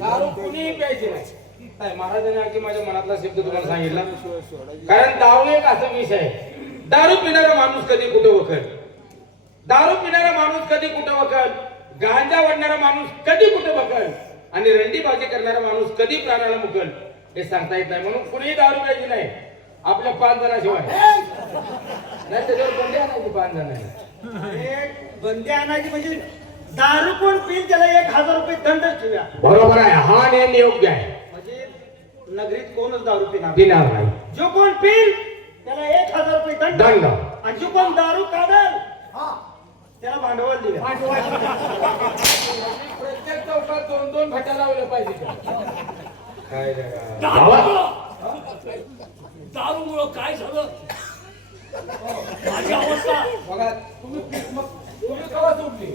दारू कुणीही प्यायची नाही. महाराजांनी अगदी माझ्या मनातला शब्द तुम्हाला सांगितला. कारण दारू एक असा विषय आहे, दारू पिणारा माणूस कधी कुठं वखल, दारू पिणारा माणूस कधी कुठं वखल, गांजा वडणारा माणूस कधी कुठं वखल आणि रंडीबाजी करणारा माणूस कधी प्राणाला मुकल हे सांगता येत नाही. म्हणून कुणीही दारू प्यायची नाही आपल्या 5 जणांशिवाय. नाही त्याच्यावर बंदी आणायची 5 जणांना. बंदी आणायची म्हणजे दारू कोण पिल त्याला 1000 रुपये दंडच ठेवूया. बरोबर आहे, हा नियम योग्य आहे. म्हणजे नगरीत कोणच दारू पिणार पिणार नाही. जो कोण पिल त्याला 1000 रुपये दंड दंड. आणि जो कोण दारू काढल त्याला भांडवल दिलं. प्रत्येक चौकात 2-2 भट्ट्या लावल्या पाहिजे. काय दारूमुळं काय झालं माझी अवस्था बघा तुम्ही केव्हा सुटली?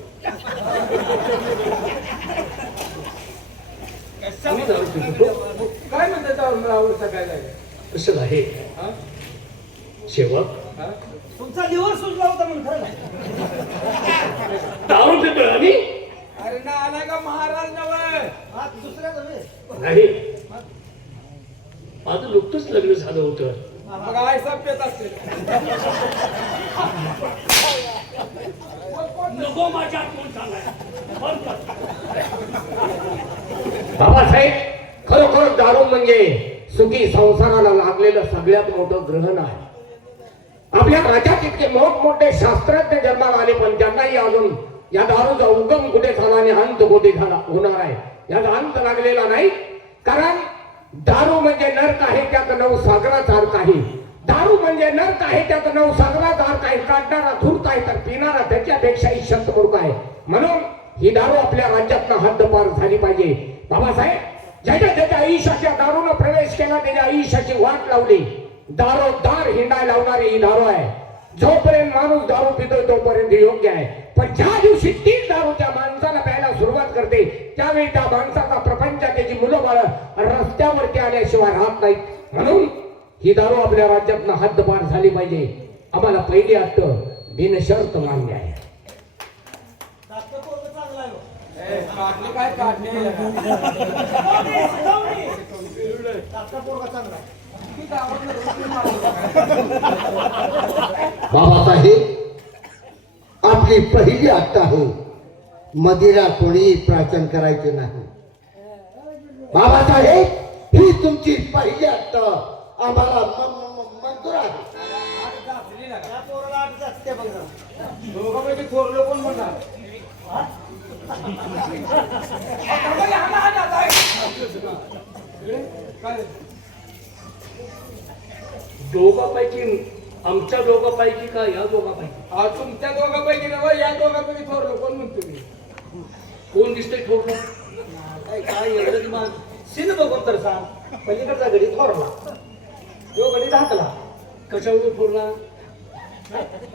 आम्ही दारू पितो. काय म्हणते दारू मला आवडतं काय झालं? कसं आहे हा? सेवक, हा? तुमचा लिव्हर सुजला होता म्हणून खरं नाही. दारू पितोय आम्ही अरे ना आलाय का महाराज नवं? हा दुसऱ्या नव्हे. नाही. माझं नुकतंच लग्न झालं होतं. मग आय सब पेत असते. नको माझ्या कोण सांगाय बंद कर. बाबासाहेब खरोखर दारू म्हणजे सुखी संसाराला लागलेलं सगळ्यात मोठं ग्रहण आहे. आपल्या राज्यात इतके मोठमोठे शास्त्रज्ञ जन्माला आले पण त्यांनाही अजून या दारूचा उगम कुठे झाला आणि अंत कुठे झाला होणार आहे याचा अंत लागलेला नाही. कारण दारू म्हणजे नरक आहे त्यात 9 सागराचा अर्थ आहे. दारू म्हणजे नरक आहे त्यात 9 सागराचा अर्थ आहे. काढणारा धूर्त आहे तर पिणारा त्याच्यापेक्षाही शतमूर्ख आहे. म्हणून ही दारू आपल्या राज्यातनं हद्दपार झाली पाहिजे. बाबासाहेब ज्याच्या आयुष्याच्या दारूनं प्रवेश केला त्याच्या आयुष्याची वाट लावली. दारोदार हिंडायला लावणारी ही दारू आहे. जोपर्यंत माणूस दारू पितोय तोपर्यंत योग्य आहे. पण ज्या दिवशी तीच दारू त्या माणसाला प्यायला सुरुवात करते त्यावेळी त्या माणसाचा प्रपंच त्याची मुलं बाळ रस्त्यावरती आल्याशिवाय राहत नाहीत. म्हणून ही दारू आपल्या राज्यातनं हद्दपार झाली पाहिजे. आम्हाला पहिली अट बिनशर्त मान्य आहे. काढले काय काढले आपला पोरगा चांगला आहे. बाबासाहेब आपली पहिली अट्ट आहे मदिरा कोणी प्राचन करायचे नाही. बाबासाहेब ही तुमची पहिली अट्ट आम्हाला मंजूर आहे. या पोराला आठ असते बघ ना. दोघांपैकी थोरलं कोण म्हणणार काय दोघांपैकी आमच्या दोघांपैकी का या दोघांपैकी? तुमच्या दोघांपैकी नव्हे या दोघांपैकी थोरलं कोण म्हणतो मी कोण दिसतंय ठोकलं? काय एवढं मग शिन बघून तर सांग. पलीकडचा गडी थोरला, तो गडी धाकला. कशावर ठोरला?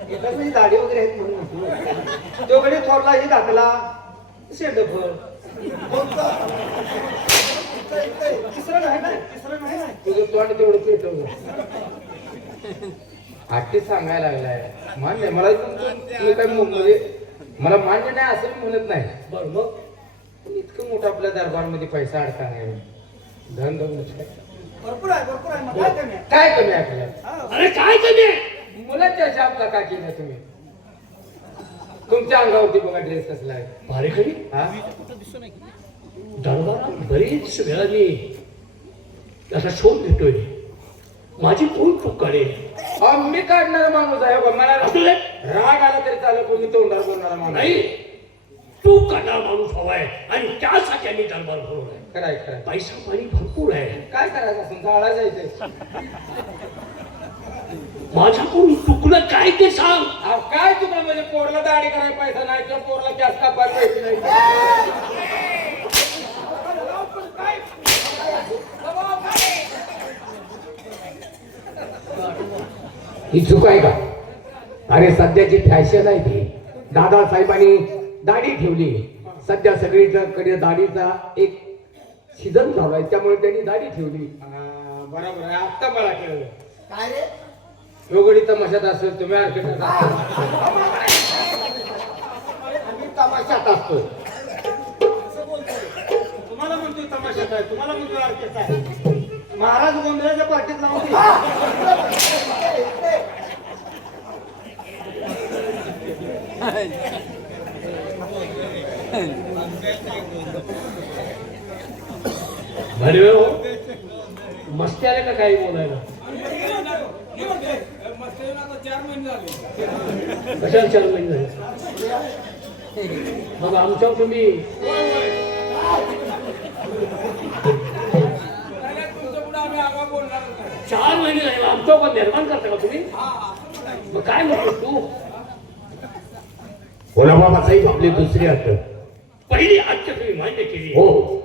एकाच नाही दाढी वगैरे आहेत म्हणून म्हणतो. तो गडी थोरला ही धाकला शेंडफळ. तिसरं नाही ना, तिसरं नाही ना. तुझं तोंड तेवढं पेटवलं आठी सांगायला लागलाय मान्य मला तुम्ही काय म्हणजे मला मान्य नाही असं मी म्हणत नाही बरं मग पण इतकं मोठं आपल्या दरबारमध्ये पैसा अडका नाही धन धन भरपूर आहे, भरपूर आहे. मग काय कमी आहे? काय कमी आहे आपल्याला हा. अरे काय कमी आहे? मुलांच्या शापला काय केलं तुम्ही तुमच्या अंगावरती बघा ड्रेस कसला आहे भारेखडी हा दरबारात बरीच वेळा मी असा शोध घेतोय. माझी कोण चूक काढेल? मी काढणारा माणूस आहे बा. मला आपल्याला राग आला तरी चालत कोणी तोंडावर बोलणारा माणूस नाही, तू करणार माणूस हवाय आणि त्यासाठी आम्ही दरबार भरवलाय. खराय खराय पैसा पाणी भरपूर आहे. काय करायचं असं जाळा जायचंय माझ्याकडून चुकलं काय ते सांग. अहो, काय तुला म्हणजे पोरला दाढी करायला पैसा नाही किंवा पोरला गॅस कापायला पैसे नाही ही चूक आहे का? अरे सध्याची फॅशन आहे ती. दादासाहेबांनी दाढी ठेवली. सध्या सगळीकडे दाढीचा एक सीझन झालाय त्यामुळे त्यांनी दाढी ठेवली. बरोबर आहे आत्ता मला कळलं काय रे? योगडी तमाशात असेल तुम्ही ऑर्केस्ट्रात आम्ही तमाशात असतोय. असं बोलतोय. तुम्हाला म्हणतोय तमाशात आहे, तुम्हाला म्हणतोय ऑर्केस्ट्रा आहे. महाराज गोंधळाच्या पार्टीत लावून दे. भरवे हो मस्ती आले का काही बोलायला? कशाला 4 महिने झाले? मग आमच्यावर तुम्ही 4 महिने झाले आमच्यावर निर्माण करता का तुम्ही? मग काय म्हणतो तू? बोला बाबासाहेब आपली दुसरी अट. पहिली आजच्या तुम्ही मान्य केली. हो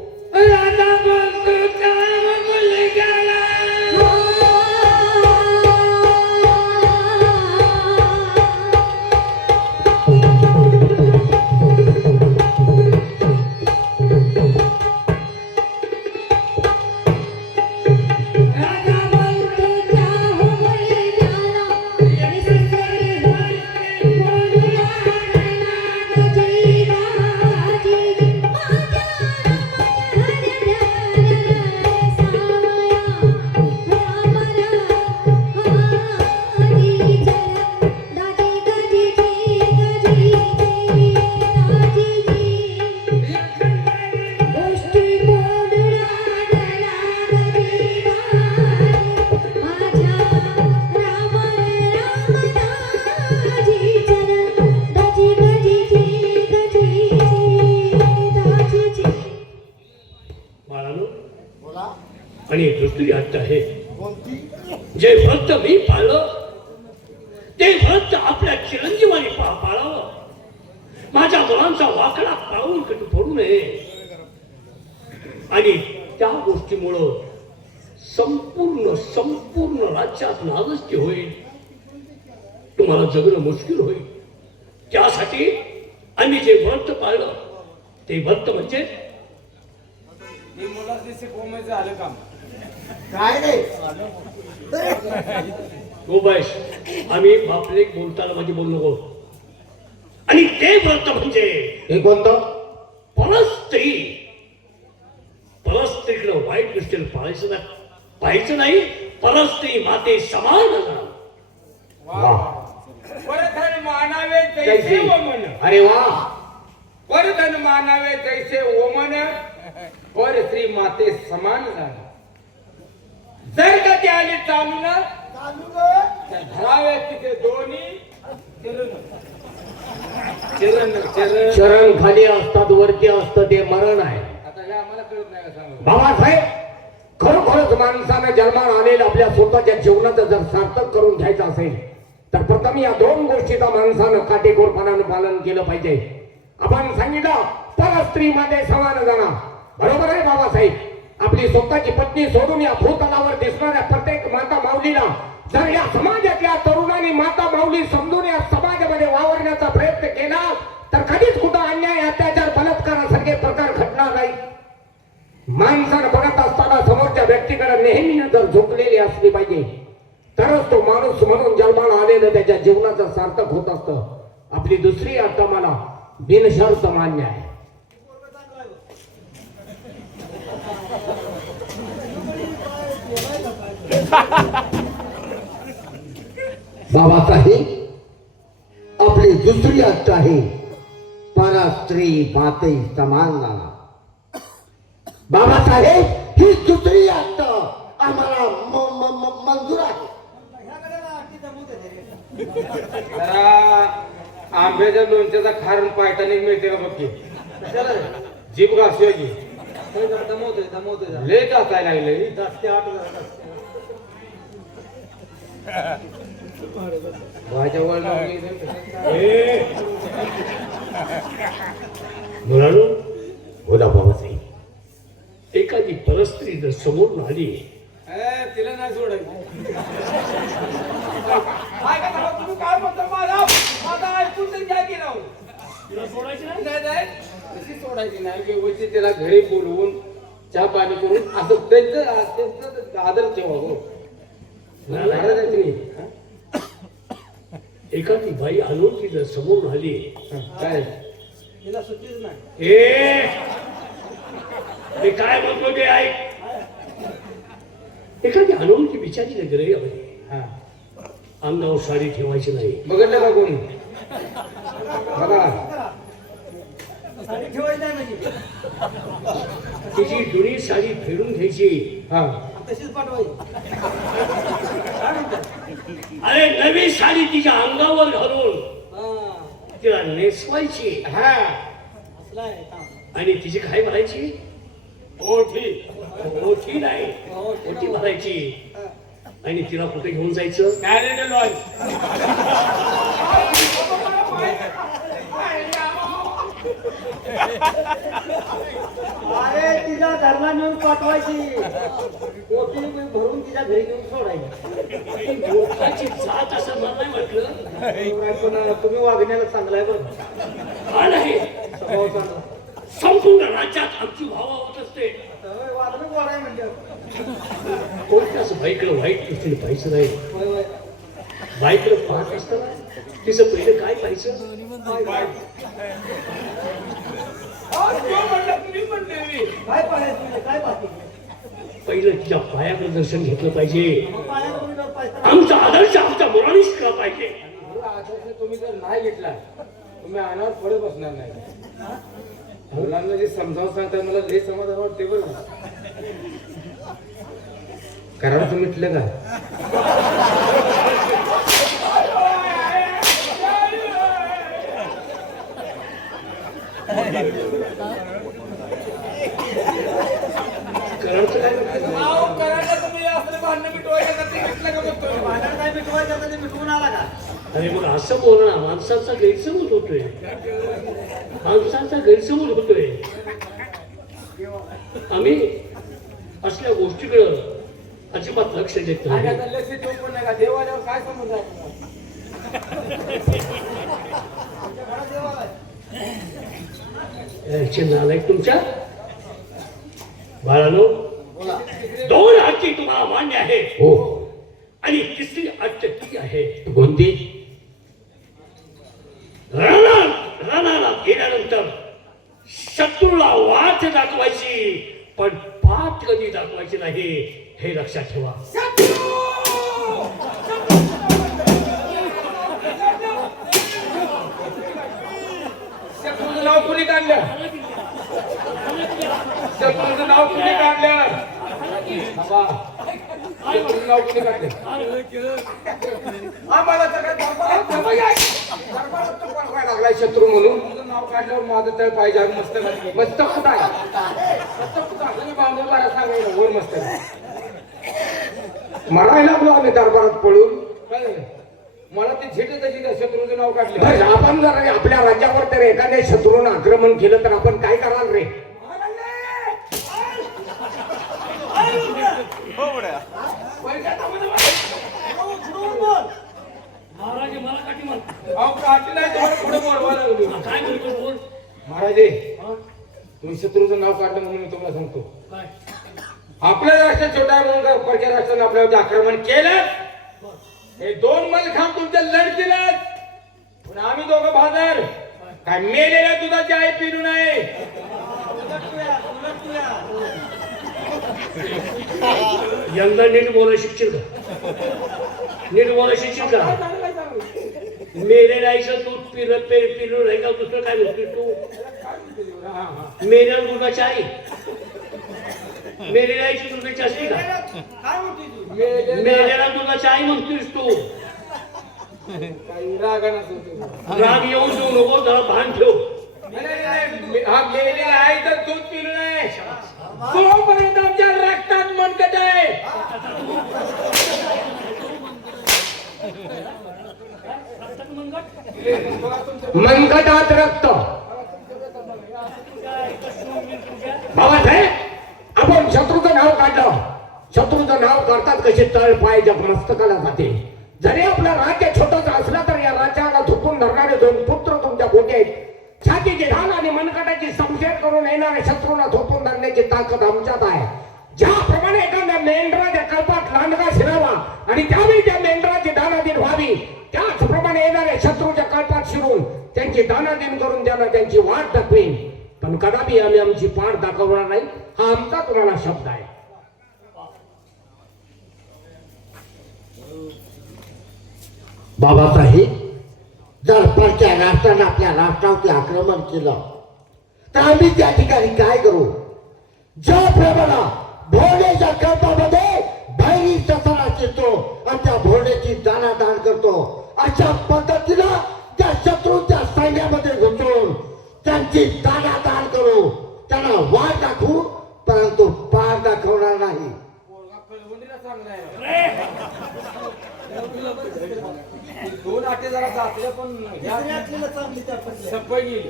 आणि दुसरी अट आहे कोणती? जे व्रत मी पाळलं ते व्रत आपल्या चिरंजीवानी पाळावं. माझ्या मुलांचा वाकडा पाळून कधी पडू नये. आणि त्या गोष्टीमुळं संपूर्ण राज्यात नालस्ती होईल. तुम्हाला जगणं मुश्किल होईल. त्यासाठी आम्ही जे व्रत पाळलं ते व्रत म्हणजे मुलाचे कोमायचं झालं काम काय रे? गोबाईश आम्ही बापले बोलताना म्हणजे बोलू नको. आणि ते व्रत म्हणजे हे कोणतं? परस्पर परस्त्रीकडे वाईट दृष्टीने पाहायचं नाही. परस्त्री माते समान जाणं. परधन मानावे तैसे ओमन. अरे वा, परधन मानावे तैसे ओमन, पर श्री माते समान जाण. जर का ते आले चालून तर धरावे तिथे दोन्ही चरण चरण. चरण खाली असतात, वरती असतं ते मरण आहे. आता हे आम्हाला कळत नाही का सांगा. बाबासाहेब, खरोखरच माणसाने जन्माला आलेलं आपल्या स्वतःच्या जीवनाचं जर सार्थक करून घ्यायचं असेल तर प्रथम या दोन गोष्टीचा माणसानं काटेकोरपणानं पालन केलं पाहिजे. आपण सांगितलं परस्त्रीमध्ये समान जाणं. बरोबर आहे बाबासाहेब. आपली स्वतःची पत्नी सोडून या भूतलावर दिसणाऱ्या प्रत्येक माता माऊलीला जर या समाजातल्या तरुणांनी माता माऊली समजून या समाजामध्ये वावरण्याचा प्रयत्न केला तर कधीच कुठं अन्याय, अत्याचार, बलात्कारासारखे प्रकार घडणार नाही. माणसानं बघत असताना समोरच्या व्यक्तीकडे नेहमी नजर झोकलेली असली पाहिजे, तरच तो माणूस म्हणून जन्माला आलेलं त्याच्या जीवनाचं सार्थक होत असतं. आपली दुसरी अट मला बिनशर्त मान्य आहे. बाबासाहेब, आपली दुसरी अट आहे परस्त्री माते समान जाणं. बाबासाहेब, ही दुसरी अट आम्हाला मंजूर आहे. जरा आंब्याच्या लोणच्याचा खारण पायटाने मिळते का बघ की. जीभ घासूया की. लय जाताय लागले. भाज्या वळण मुलांनो, बोला बाबासाहेब. एखादी परस्त्री जर समोरून आली तिला नाही सोडायचं. तुम्ही काय म्हणता मला माझा ऐकून तर घ्या की राहू. तिला सोडायची नाही. नाही नाही कशी सोडायची नाही. व्यवस्थित त्याला घरी बोलवून चहा पाणी करून असं त्यांचं आदर ठेवा. हो एखादी बाई अनोळखी जर समोरून आली काय तिला सुट्टीच नाही. मी काय म्हणतो ते ऐक. एखादी अनोळखी बिचारी नगरे हा अंगावर साडी ठेवायची नाही. बघितलं का कोणी. बघा साडी ठेवायची नाही म्हणजे तिची जुनी साडी फेडून घ्यायची. हा तशीच पाठवायची. अरे नवी साडी तिच्या अंगावर घालून हा, तिला नेसवायची. हा असलं आहे काम. आणि तिची काय भरायची. ओठी ओठी नाही, ओठी भरायची. आणि तिला कुठे घेऊन जायचं. Married launch. अरे तिला घरला नेऊन पाठवायची. ओटी भरून तिच्या घरी घेऊन सोडायची. लोकांची जात असं मला नाही म्हटलं. पण तुम्ही वागण्याला चांगलाय बरं. का नाही. स्वभाव चांगला. संपूर्ण राज्यात आमची भावा होत असते. होय, वागणं गोड आहे म्हणजे. कोणत्याच बाईकडे वाईट दृष्टीने पाहायचं नाही. होय, होय. बाईकडे पाहत असताना तिचं पहिलं काय पाहायचं. काय पाहायचं म्हणजे काय पाहते. पहिलं तिच्या पायाकडे दर्शन घेतलं पाहिजे. पायाला कोणी डोक पाहिजे. आमचा आदर्श आमच्या मुलांनी शिकला पाहिजे. आदर्श तुम्ही जर नाही घेतला तुम्ही अनावर पुढे बसणार नाही. मुलांना जे समजावून सांगता मला लय समाधान वाटते बरं. कारण तुम्ही म्हटलं का करायचं काय म्हटलं. भांडण काय मिटवायचं तर ते मिटवून आला का. अरे मग असं बोलणार माणसाचा गैरसमज होतोय. माणसाचा गैरसमज होतोय. आम्ही असल्या गोष्टीकडं अजिबात लक्ष देत नाही. लक्ष देऊ पण नाही का. देवाल्यावर काय समज आहे. आमच्या घरात देवाला आहे. याचे नालायक तुमच्या बाळानो. दोन अटी तुम्हाला मान्य आहे. हो. आणि तिसरी अट ती आहे. कोणती. रणाला गेल्यानंतर शत्रूला वाट दाखवायची पण पाठ कधी दाखवायची नाही हे लक्षात ठेवा. शत्रूचं नाव कुणी काढलं? शत्रूचं नाव कुणी काढलं? थांबा. शत्रूचं नाव कुणी काढलं? आम्हाला सगळ्यात लागलाय शत्रू म्हणून. तुझं नाव काढल्यावर माझं तळ पाहिजे मस्त मस्त कुठं आहे? मस्त कुठं आहे? बांधून मला सांगायला वर मस्त मरायला लागलो आम्ही दरबारात पळून. मला ते झेट तशी शत्रूचं नाव काढलं. बस आपण जर आपल्या राज्यावर तर एखाद्या शत्रूनं आक्रमण केलं तर आपण काय कराल रे? महाराज मला काठी मार. अहो, काठी नाही तुम्हाला पुढे बोलवायला लागलो. काय म्हणतो बोल. महाराजे तुम्ही शत्रूचं नाव काढलं म्हणून मी तुम्हाला सांगतो. काय आपलं राष्ट्र छोटा आहे म्हणून परक्या राष्ट्राने आपल्यावर आक्रमण केलं. हे दोन मलखांब तुमच्या लढतील पण आम्ही दोघं भाजर काय मेलेल्या दुधाची आई पिरू नये. यंदा नीट बोलायला शिकशील का? नीट बोलायला शिकशील का? मेलेल्या आईचं दूध पिलं नाही का? दुसरं काय म्हणतोय तू? मेलेल्या दुधाची आई मेलेल्या आईची दुधाची असते का? काय म्हणतोय तू? मेलेल्या दुधाची आई म्हणतोयस तू. काही रागानं सांगतो. राग येऊन देऊ नको, जरा भान ठेव. हा मेलेल्या आईचं दूध पिरू नये. जोपर्यंत आमच्या रक्तात मनकट आहे मनगटात रक्त. बाबासाहेब आपण शत्रूचं नाव काढलं. शत्रूचं नाव काढतात कसे तळ पाय जग मस्तकाला जाते. जरी आपलं राज्य छोटंच असलं तर या राज्याला थुकून धरणारे दोन पुत्र तुमच्या पोटी आहेत. छातीची ढाल आणि मनगटाची संशय करून येणाऱ्या शत्रूला थोपून धरण्याची ताकद आमच्यात आहे. ज्याप्रमाणे एखाद्या मेंढराच्या कल्पात लांडगा शिरावा आणि त्यावेळी त्या मेंढराची दानादीन व्हावी त्याचप्रमाणे येणाऱ्या शत्रूच्या कल्पात शिरून त्यांची दानादीन करून त्यांना त्यांची वाट दाखवेन. पण कदापि आम्ही आमची पाठ दाखवणार नाही हा आमचा तुम्हाला शब्द आहे. बाबासाहेब जर परक्या राष्ट्रानं आपल्या राष्ट्रावरती आक्रमण केलं तर आम्ही त्या ठिकाणी काय करू? ज्याप्रमाणे भोरड्याच्या कल्पामध्ये भैरी ससारा शिरतो आणि त्या भोरड्याची दानादान करतो अशा पद्धतीनं त्या शत्रूच्या सैन्यामध्ये घुसून त्यांची दानादान करू. त्यांना वाट दाखवू परंतु पार दाखवणार नाही. दोन आटे जरा जातले पण तिसऱ्यातलीला चांगली त्या पडल्या. सफाई गेली.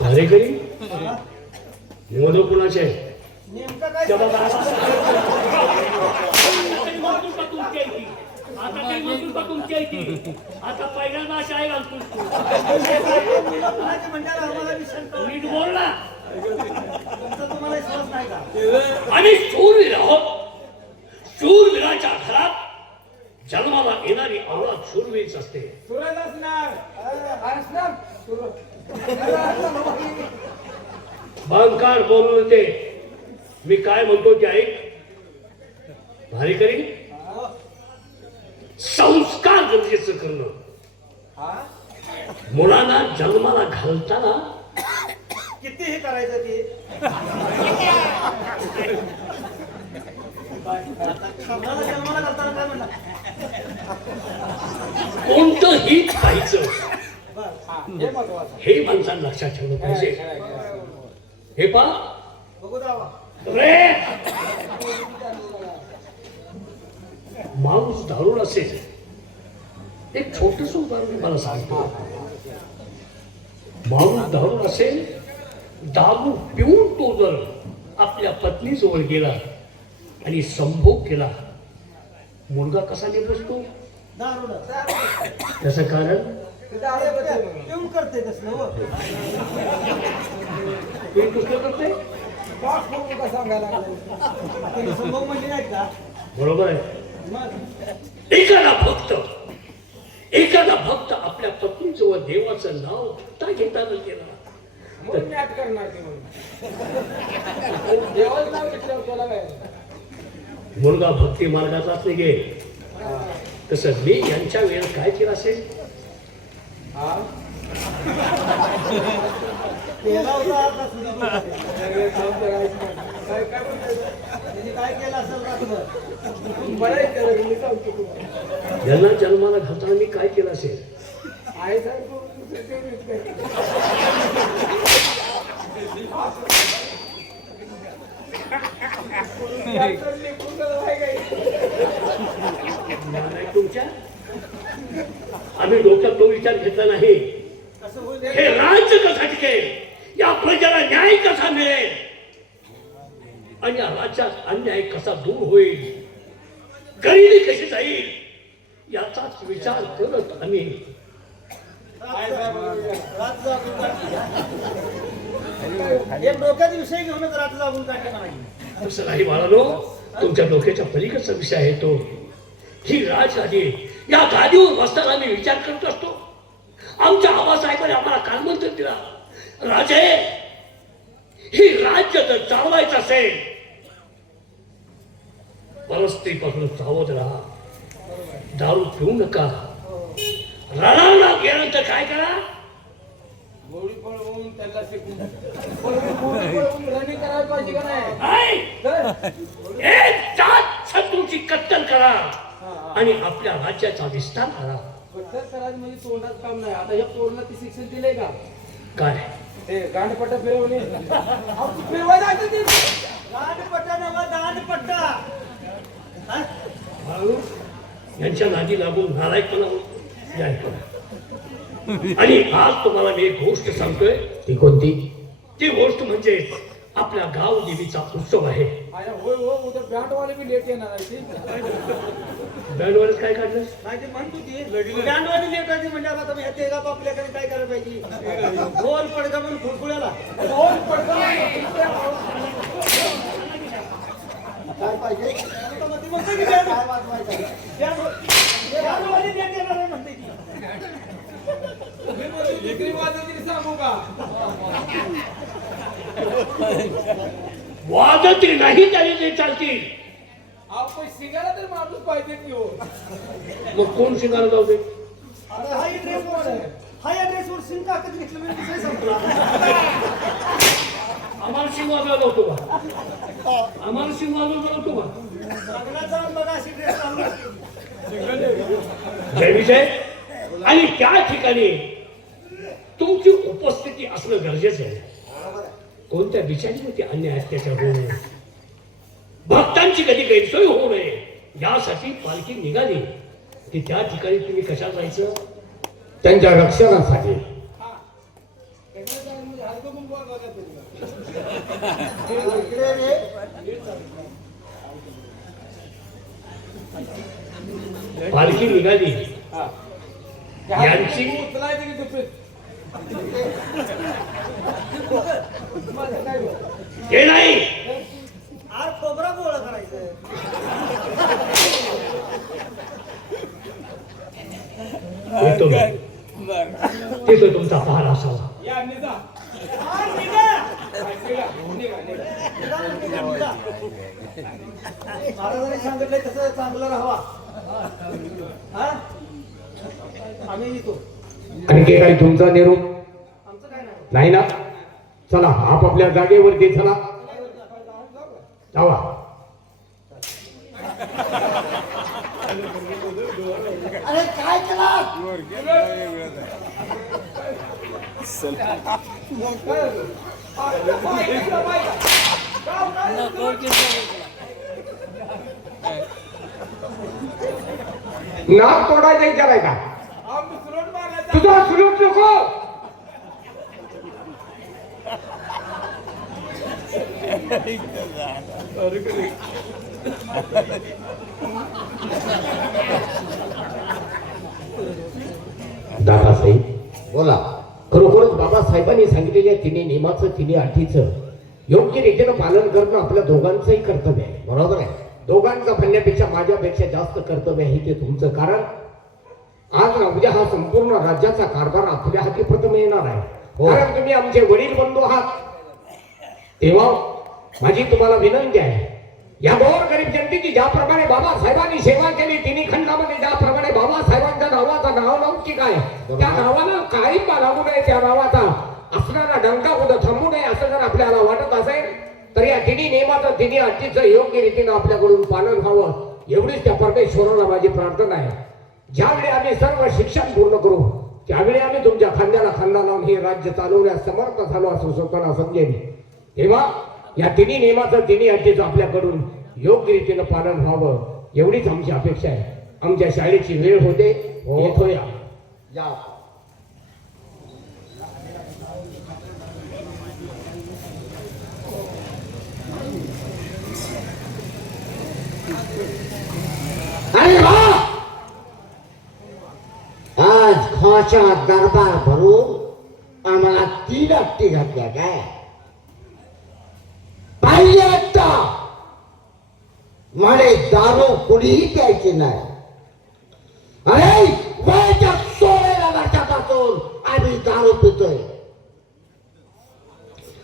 धारेकरी मोदक कुणाचे आहे? नेमकं काय त्या बाबा आता काही म्हणतो का तुमच्या इथे? आता पहिल्यांदा अशी आहे घालतोस तू. मुलाची म्हणल्यावर आम्हाला बी शंका नीट बोल ना. तुमचा तुम्हाला विश्वास नाही का? आम्ही शूरवीर आहोत. शूरवीराच्या घरात जन्माला येणारी औलाद शूरवीरच असते. सुरज असणार असणार बंकार बोलू ते. मी काय म्हणतो ते ऐक. भारीकरी संस्कार गरजेचं करणं. मुलांना जन्माला घालताना किती हे करायचं ते मुलाला जन्माला घालताना काय म्हणला? कोणतंही पाहिजे हे महत्वाचं. हे माणसाला लक्षात ठेवलं पाहिजे. हे पा बघू दावा. रे माणूस दारू असेल. एक छोटस उदाहरण मला सांगतो. माणूस दारू असेल, दारू पिऊन तो जर आपल्या पत्नीजवळ गेला आणि संभोग केला, मुलगा कसा निघतो? दारूला त्याचं कारण पिऊन करते तसलं हो. पिऊन दुसरं करते. सांगायला तुम्ही संभव म्हणजे नाहीत का? बरोबर आहे. मग एकाला फक्त एखादा एखादा भक्त आपल्या पत्नीचं व देवाचं नाव का घेताना केला म्हणून मी आठ करणार ते म्हणून देवाचं नाव घेतल्यावर त्याला काय मुलगा भक्ती मार्गाचाच निघेल. तसं मी यांच्या वेळेस काय केलं असेल? हा केला होता का सुधी बोलला? काय काय बोलतोय? त्यांनी काय केलं असेल रात्रभर? बरं आहे त्याला, मी सांगतो तुम्हाला. यांना जन्माला घालताना मी काय केलं असेल? आई साहेब दुसरे ते विचार. डॉक्टर लिहून दिलं आहे काय? नाही तुमच्या आम्ही डोक्यात तो विचार घेतला नाही. कसं होईल? हे राज्य कसं टिकेल, या प्रजेला न्याय कसा मिळेल आणि या राज्यात अन्याय कसा दूर होईल, गरिबी कशी जाईल याचाच विचार करत आम्ही एक डोक्याचा विषय घेऊनच रात्र जागून काढले नाही. तसं नाही बाळानो, तुमच्या डोक्याच्या पलीकडचा विषय आहे तो. ही राजगादी, या गादीवर बसताना आम्ही विचार करत असतो. आमच्या आबासाहेबांनी आम्हाला कालमंत्र दिला, राजे ही राज्य जर चालवायचं असेल परस्त्रीपासून सावध राहा, दारू पिऊ नका, रणाला गेल्यानंतर काय करा, गोळी पळवून त्याला शिकून गोळी पळवून रनिंग करायला पाहिजे का नाही? नाही, तर एक जात शत्रूची कत्तल करा आणि आपल्या राज्याचा विस्तार करा. कट्टर करायचं म्हणजे तोंडात काम नाही. आता या पोरला ती शिक्षण दिलंय का? काय ते गांडपट्टा फिरवणे अहो, तू फिरवायला जायचं ते. दांडपट्टा नवा दांडपट्टा. हा? बाळू, यांच्या नादी लागून नालायकपणा जाहीर करा. आणि आज तुम्हाला मी एक गोष्ट सांगतोय. ती कोणती? ती गोष्ट म्हणजे आपल्या गाव देवीचा उत्सव आहे. अरे होय हो, उद्या बँडवाले बी लेट येणार आहे ते. बँडवर काय काढलं? नाही ते म्हणतो ती दांडवाडी लेटायची म्हणजे आता मी ते गाप आपल्याकडे काय करायला पाहिजे? ढोल पडका म्हणून खुळखुळ्याला दोन पडदा काय पाहिजे? आता मग ती म्हणते की काय वाजवायचं? दांडवाडी लेट येणार आहे म्हणते ती. विक्री वाजवतील सांगू का? वाजतरी नाही त्याने ते चालतील. आपण शिकायला तर माणूस पाहिजे की हो. मग कोण शिकायला जाऊ दे? आता हा ड्रेसवर आहे. हा या ड्रेसवर सिंग काकत घेतलं म्हणजे विषय संपला. आम्हाला शिंग वाजवायला होतो का? आम्हाला शिंग वाजवायला होतो का? लग्नात जाऊन बघा अशी ड्रेस घालून जय विजय. आणि त्या ठिकाणी तुमची उपस्थिती असणं गरजेचं आहे. कोणत्या विचारावरती अन्याय अत्याचार होऊ नये, भक्तांची कधी गैरसोय होऊ नये यासाठी पालखी निघाली की त्या ठिकाणी तुम्ही कशाला जायचं? त्यांच्या रक्षणासाठी. इकडे रे. पालखी निघाली यांची उचलायचं की दुसरीत? हे नाही. आर खोबरा गोळा करायचं. येतो मी. तिथं तुमचा पहार असावा. या निघा. आर निघा. निघा, निघा. महाराजांनी सांगितलंय तसं चांगलं राहावा. हा? आम्ही येतो. आणखी काही तुमचा निरोप आमचं काय नाही. नाही ना? चला आपापल्या जागेवरती चला जावा. अरे काय केला? नाक तोडायचा विचार आहे का आम्ही सुरट मारला. तुझा? सुलूक नको. दादासाहेब बोला. खरोखरच बाबासाहेबांनी सांगितलेल्या तिन्ही नियमाचं तिन्ही अटीचं योग्य रीतीनं पालन करणं आपल्या दोघांचंही कर्तव्य आहे. बरोबर आहे. दोघांचं म्हणण्यापेक्षा माझ्यापेक्षा जास्त कर्तव्य आहे ते तुमचं. कारण आज ना उद्या हा संपूर्ण राज्याचा कारभार आपल्या हाती प्रथम येणार आहे. कारण तुम्ही आमचे वडील बंधू आहात. तेव्हा माझी तुम्हाला विनंती आहे, या गोरगरीब जनतेची ज्याप्रमाणे बाबासाहेबांनी सेवा केली, तिन्ही खंडामध्ये ज्याप्रमाणे बाबासाहेबांच्या नावाचं नाव लौकिक आहे, त्या नावानं काही लागू नये, त्या नावाचा असणारा डंका उद्या थांबू नये असं जर आपल्याला वाटत असेल तर या तिन्ही नियमाचं तिन्ही अटीचं योग्य रीतीनं आपल्याकडून पालन व्हावं एवढीच त्या परमेश्वराला माझी प्रार्थना आहे. ज्यावेळी आम्ही सर्व शिक्षण पूर्ण करू त्यावेळी आम्ही तुमच्या खांद्याला खांदा लावून हे राज्य चालवण्यास समर्थ झालो असं स्वतःला समजेन. तेव्हा या तिन्ही नियमाचं तिन्ही अटीचं आपल्याकडून योग्य रीतीनं पालन व्हावं एवढीच आमची अपेक्षा आहे. आमच्या शाळेची वेळ होते, येतो या. अरे वा, आज खाच्या दरबार भरून आम्हाला 3 अट्टी घातल्या काय पाहिजे आता. म्हणे दारू कुणीही प्यायची नाही. अरे वयाच्या 16 वर्षापासून आम्ही दारू पितोय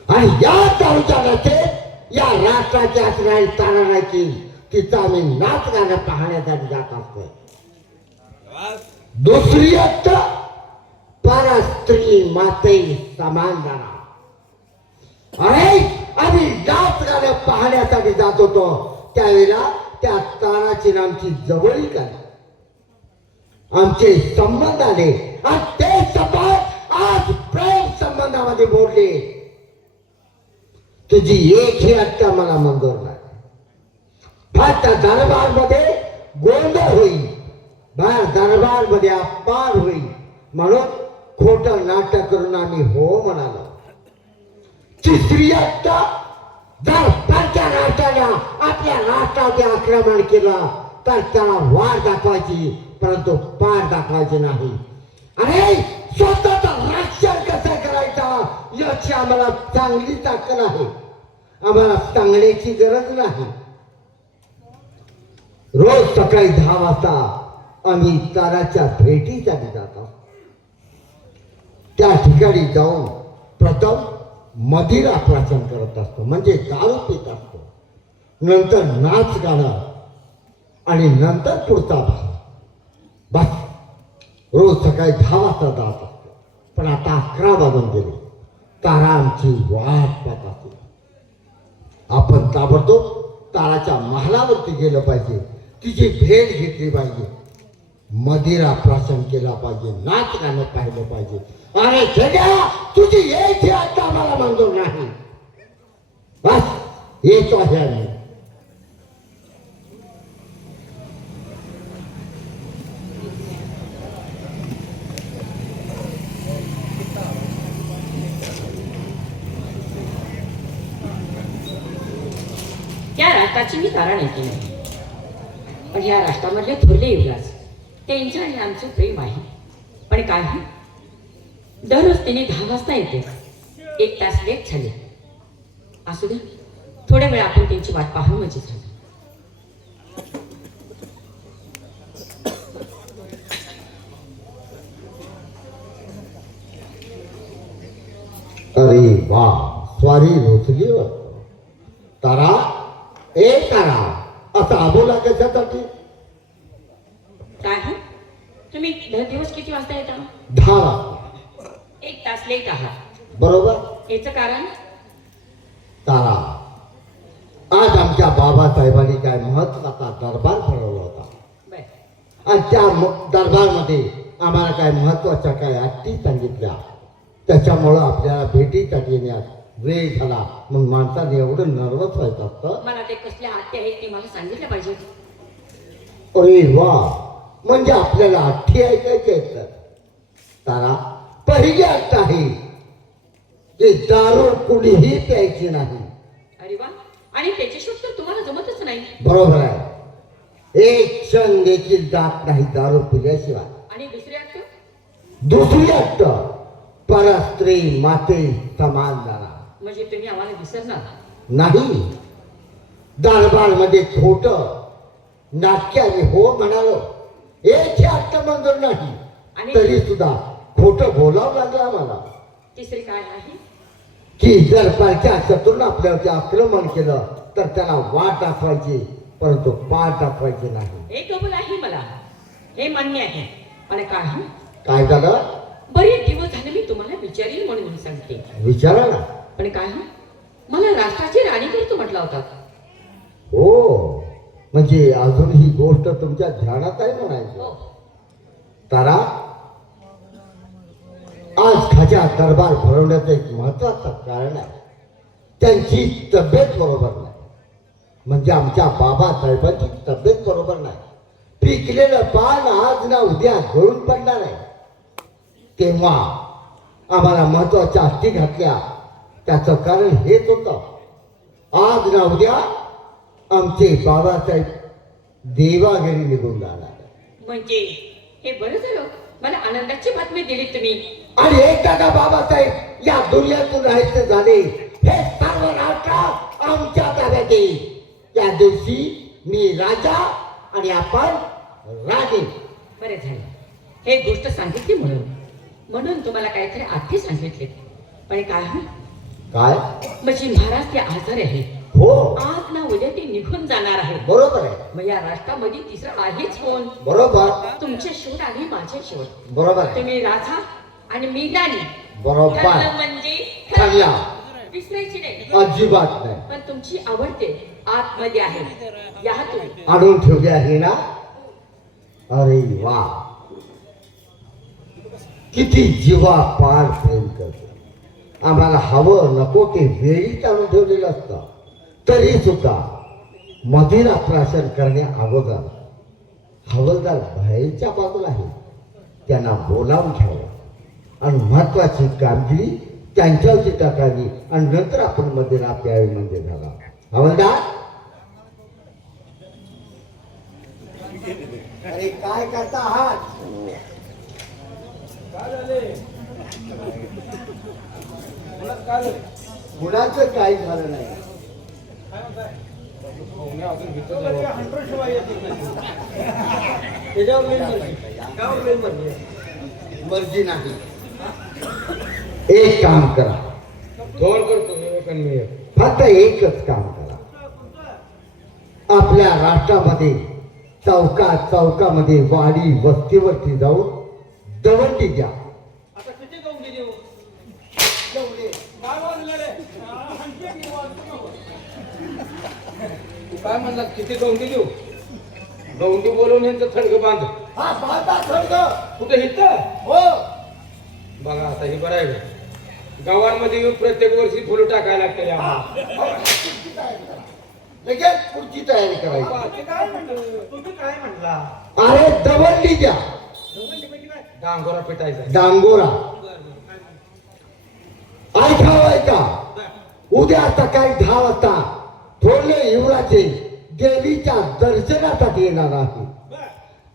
आणि या दारूच्या नशेत या राष्ट्राची असणारी तारणाची तिथं आम्ही नाच गाणं पाहण्यासाठी जात असतोय. दुसरी अट्ट परस्त्री माते समान जाणार. अरे आम्ही नाच गाणं पाहण्यासाठी जात होतो त्यावेळेला त्या ताराची नामची जवळीक आली, आमचे संबंध आले आणि ते संबंध आज प्रेम संबंधामध्ये मोडले. तुझी एकही अट्टा मला मंजूर नाही. फक्त दरबारमध्ये गोंधळ होईल, बाहेर दरबारमध्ये अपमान होईल म्हणून खोटं नाटक करून आम्ही हो म्हणालो. तिसरी अट्टा, जर त्यांच्या राष्ट्राला आपल्या राष्ट्राचे आक्रमण केलं तर त्याला वार दाखवायची परंतु पार दाखवायची नाही. अरे स्वतःचा रक्षण कसं करायचा याची आम्हाला चांगली ताकद आहे. आम्हाला सांगण्याची गरज नाही. रोज सकाळी 10 वाजता आम्ही ताराच्या भेटीसाठी जातो. त्या ठिकाणी जाऊन प्रथम मदिरा प्राशन करत असतो, म्हणजे दारू पित असतो, नंतर नाच गाणं आणि नंतर पुढचा भाग. बस रोज सकाळी 10 वाजता जात असतो. पण आता 11 वाजून गेले. तारा आमची वाट पाहत असते. आपण ताबडतोब ताराच्या महालावरती गेलं पाहिजे, तिची भेट घेतली पाहिजे, मदिरा प्राशन केला पाहिजे, नाच गाणं पाहिलं पाहिजे. अरे खेड्या, तुझी एक आता आम्हाला मंजूर नाही. बस येतो आहे आम्ही. या राष्ट्राची मी तारा नाही केली, पण या राष्ट्रामधले थोरले युवराज त्यांचं आणि आमचं प्रेम आहे. पण काय आहे, दररोज त्याने 10 वाजता येते, 1 तास लेट झाले. असू दे, थोड्या वेळ आपण त्यांची वाट पाहू म्हणजे झालं. अरे वा, स्वारी रोचली व तारा. ए तारा, असा आबोला कशासाठी? काय आहे, तुम्ही दिवस किती वाजता येता? 10 वाजता. 1 तास लेट आहात, बरोबर. याचं कारण? तारा, आज आमच्या बाबासाहेबांनी काय महत्वाचा दरबार भरवला होता बर, आणि त्या दरबारमध्ये आम्हाला काय महत्वाच्या काय अटी सांगितल्या. त्याच्यामुळं आपल्याला भेटीसाठी येण्यास वेळ झाला. मग माणसाने एवढं नर्वस व्हायचं असतं. मला ते कसल्या हत्या आहेत ते मला सांगितलं पाहिजे. अरे वा, म्हणजे आपल्याला अठ्ठी ऐकायचे आहेत. तारा, पहिली अट आहे की दारू कुणीही प्यायची नाही. अरे वा, आणि त्याची शोध तर तुम्हाला जमतच नाही. बरोबर आहे. एक क्षण देखील जात नाही दारू पिल्याशिवाय. आणि दुसरी अट? दुसरी अट परस्त्री माते समान जाणार. म्हणजे तुम्ही आम्हाला विसरणार नाही. दरबारमध्ये खोट नाटक्याने हो म्हणालो, एक अट्ट मंजूर नाही. आणि तरी सुद्धा खोटं बोलावं लागलं मला. तिसरी काय आहे? की जर परक्या शत्रून आपल्यावरती आक्रमण केलं तर त्याला वाट दाखवायची, परंतु पाठ दाखवायची नाही. हे कबूल आहे मला, हे मान्य आहे. पण काय काय झालं? बरेच दिवस झाले मी तुम्हाला विचारील म्हणून सांगते. विचारा ना. पण काय मला राष्ट्राची राणी करतो म्हटला होता. हो, म्हणजे अजून ही गोष्ट तुमच्या ध्यानात आहे म्हणायचं. हो. तारा, आज खाजा दरबार भरवण्याचं एक महत्वाचं कारण आहे. त्यांची तब्येत बरोबर नाही, म्हणजे आमच्या बाबासाहेबांची तब्येत बरोबर नाही. पिकलेलं पान आज ना उद्या गळून पडणार आहे. तेव्हा आम्हाला महत्वाच्या अटी घातल्या. त्याचं कारण हेच होतं, आज ना उद्या आमचे बाबासाहेब देवाघरी निघून जाणार. म्हणजे हे बरं झालं, मला आनंदाची बातमी दिली तुम्ही. आणि एकदा का बाबासाहेब या दुनियातून राहायचे झाले, हे सर्व राष्ट्र आमच्या ताब्यात येईल. त्या दिवशी मी राजा आणि आपण राणी. बरं झालं हे गोष्ट सांगितली म्हणून तुम्हाला काहीतरी आधी सांगितले. पण काय काय? म्हणजे महाराज ते आजार आहे. हो, आज ना उद्या ते निघून जाणार आहे. बरोबर आहे. मग या राष्ट्रामध्ये तिसरं आहेच कोण? बरोबर तुमचे शेवट आणि माझे शेवट. बरोबर आहे. तुम्ही राजा आणि मी राणी. बरोबर. ठरलं म्हणजे ठरला. विसरायची नाही. अजिबात नाही. पण तुमची आवडते आतमध्ये आहे. या तुम्ही आणून ठेवली आहे ना. अरे वा, किती जीवा पार प्रेम करतो. आम्हाला हवं नको ते वेळीच आणून ठेवलेलं असतं. तरी सुद्धा मदिरा प्राशन करण्या अगोदर हवलदार बाहेरच्या बाजूला आहे, त्यांना बोलावून घ्यावं आणि महत्वाची कामगिरी त्यांच्यावरची टाकावी आणि नंतर आपण मदिरा प्यावी म्हणजे झाला. हवलदार, अरे काय करता आहात? मुलांचं काही झालं नाही. मर्जी नाही. एक काम करा, दोन करतो एक आणि मी एक. फक्त एकच काम करा. आपल्या राष्ट्रामध्ये चौकामध्ये वाडी वस्तीवरती जाऊन दवंडी द्या. आता किती गवंडी देऊ? गवंडी. काय वाजलं रे? तू काय म्हणला? किती गवंडी देऊ? गवंडी बोलवून यांचं थडगं बांध. हा बाता थोडं. कुठे हिथं? हो. बघा आता हे बरं आहे का? गावांमध्ये येऊन प्रत्येक वर्षी फुलं टाकायला लागते आम्हाला. लगेच पुढची तयारी करायची. ते काय म्हणलं? तुम्ही काय म्हणला? अरे दवंडी द्या. गवंडी म्हणजे काय? डांगोरा पिटायचा. डांगोरा. ऐका, उद्या सकाळी 10 वाजता थोरले युवराजे देवीच्या दर्शनासाठी येणार आहे.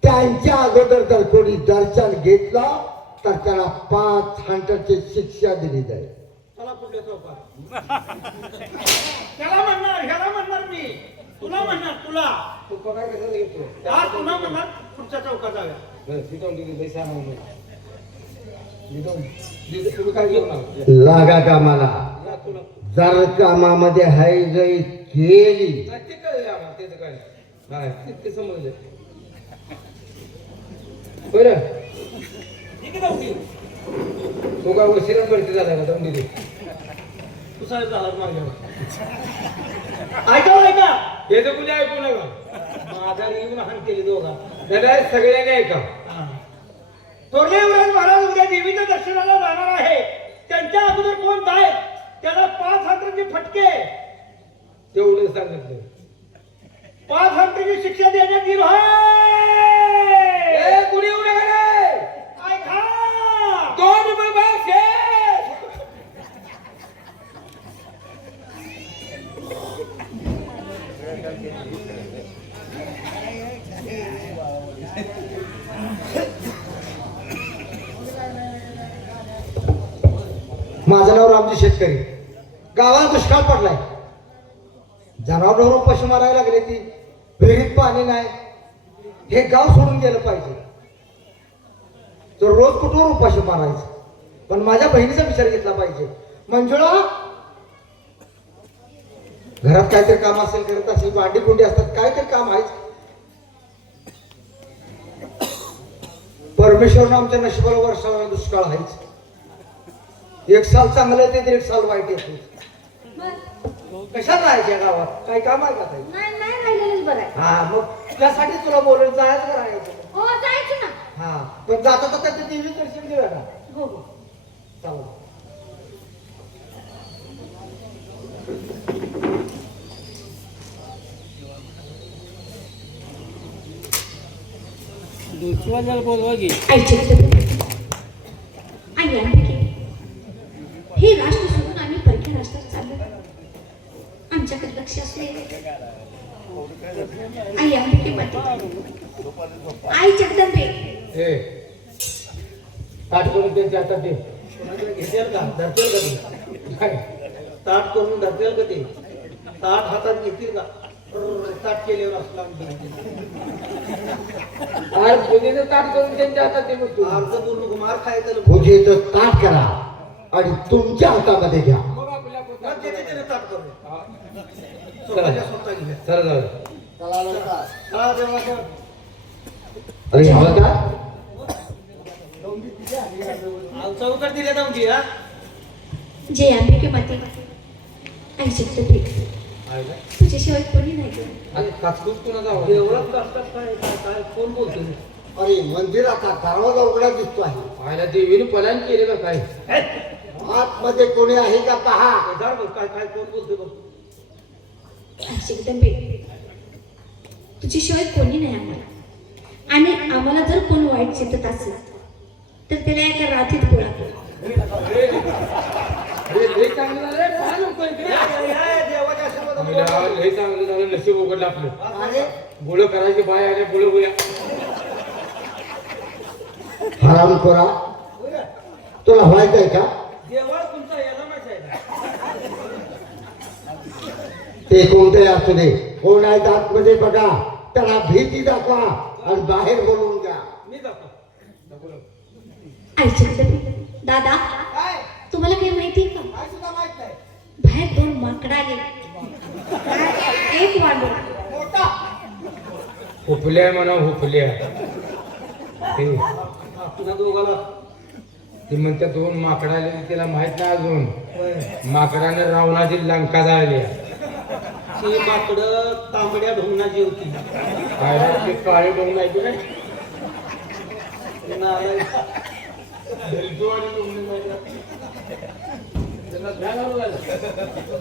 त्यांच्या अगोदर जर कोणी दर्शन घेतलं तर त्याला 5 हंटरची शिक्षा दिली जाईल. चला पुढल्या चौकात. त्याला म्हणणार, ह्याला म्हणणार मी. तुला म्हणणार, तुला. तू काय कशाला घेतो? हा तुला म्हणणार पुढच्या चौकात जाऊया. बरं, ती गवंडी दिली, पैसा नाही म्हणून. तुम्ही काय घेऊ नका. लागा कामाला. या तुला. जर कामामध्ये हाय गई केली नाही, ते कळले आम्हाला, त्याचं काय नाही. ते समजले. बरं, ठीक आहे गवंडी. तो काय वशिला भरती झाला का गवंडी दे. तू साहेब झाला मागल्या. ऐका. हे तर कुणी ऐकू नका. माझा येऊन हाण केली दोघा. त्याला सगळ्यांनी ऐका. थोरले युवराज महाराज उद्या देवीच्या दर्शनाला जाणार आहे. त्यांच्या अगोदर कोण जाईल त्याला 5 हंटाचे फटके, तेवढं सांगितलं. 5 हंटाची शिक्षा देण्यात येईल. ए, कुणी येऊ नका रे. ऐका. 2 रुपये बस हे. माझं नाव रामजी शेतकरी. गावाला दुष्काळ पडलाय. जनावरं पशु मारायला लागले. ती विहिरीत पाणी नाही. हे गाव सोडून गेलं पाहिजे. तर रोज कुठवर उपाशी मारायचं. पण माझ्या बहिणीचा विचार घेतला पाहिजे. मंजुळा, घरात काहीतरी काम असेल, करत असेल, भांडी कुंडी असतात, काहीतरी काम आहेच. परमेश्वरनं आमच्या नशिबाला वर्षाला दुष्काळ आहेच. एक साल चांगलं येते तर एक साल वाईट येते. कशात राहायच्या गावात काही काम आहे का ताई? नाही नाही राहिलेलंच बरं आहे. हा, मग त्यासाठी तुला बोलून जायचं का राहायचं? हो जायचं ना. हा, पण जाता जाता ते देवी दर्शन घेऊया का? हो हो. चालेल. आईचे आई अंबिके, हे राष्ट्र सोडून आम्ही परक्या राष्ट्रात चाललो. आमच्याकडे लक्ष असले. आई अंबिके माते, आई जगदंबे, हे ताट करून त्यांच्या हातात दे. कोणाकडे घेतेल का? धरतेल का ती? काय? ताट करून धरतेल का ते? ताट हातात घेतील का? ताट केल्यावर असला आज पूजेचं ताट करून त्यांच्या हातात दे मग तू. अर्ज पूर्ण मार खायचं. पूजेचं ताट करा आणि तुमच्या हातामध्ये घ्या. मग आपल्या मग त्याचे त्याने ताट करू. चला. स्वतः घ्या. चला जाऊ. हा, देवाचं. अरे हवं का? चौकट दिल्या जाऊन ती. हा, जय अंबिके माते, आई जगदंबे, तुझ्याशिवाय कोणी नाही गं. आणि काचकूच कुणाचा आवाज? देवळात असतात काय काय काय कोण बोलतो? अरे मंदिराचा दरवाजा उघडा दिसतो आहे. पाहिला देवीने पलायन केले का काय? आतमध्ये कोणी आहे का पहा. काय काय कोण बोलतो बघ. आई जगदंबे, तुझ्याशिवाय कोणी नाही आम्हाला. आणि आम्हाला जर कोण वाईट चिंतत असेल तर त्याला एका रात्रीत गोळा कर. अरे लय चांगलं झालं रे. पहा लवकर इकडे. देवाच्या आशीर्वादाने आम्हाला लय चांगलं झालं, नशीब उघडलं आपलं. अरे बोळ करायची बाय आले, बोळ होया. हराम खोरा, तुला व्हायचंय का? देवळ तुमचा याला माहिती आहे ते कोणते असू दे, कोण आहे आतमध्ये बघा, त्याला भीती दाखवा आणि बाहेर बोलवून द्या. मी जातो. आई जगदंबे, दादा, काय तुम्हाला काही माहिती आहे का? काय सुद्धा माहित नाही. बाहेर 2 माकडा आले, एक वांडूर. मोठा हुपल्या म्हणा हुपल्या. ते तुझ्या दोघाला ते म्हणतात 2 माकडा आले, त्याला माहित नाही अजून. होय. माकडाने रावणाची लंका जाळली. ती माकडं तांबड्या ढोंगणाची होती. काय रे, ते काळे डोंग नाही की नाही? त्यांना आलाय.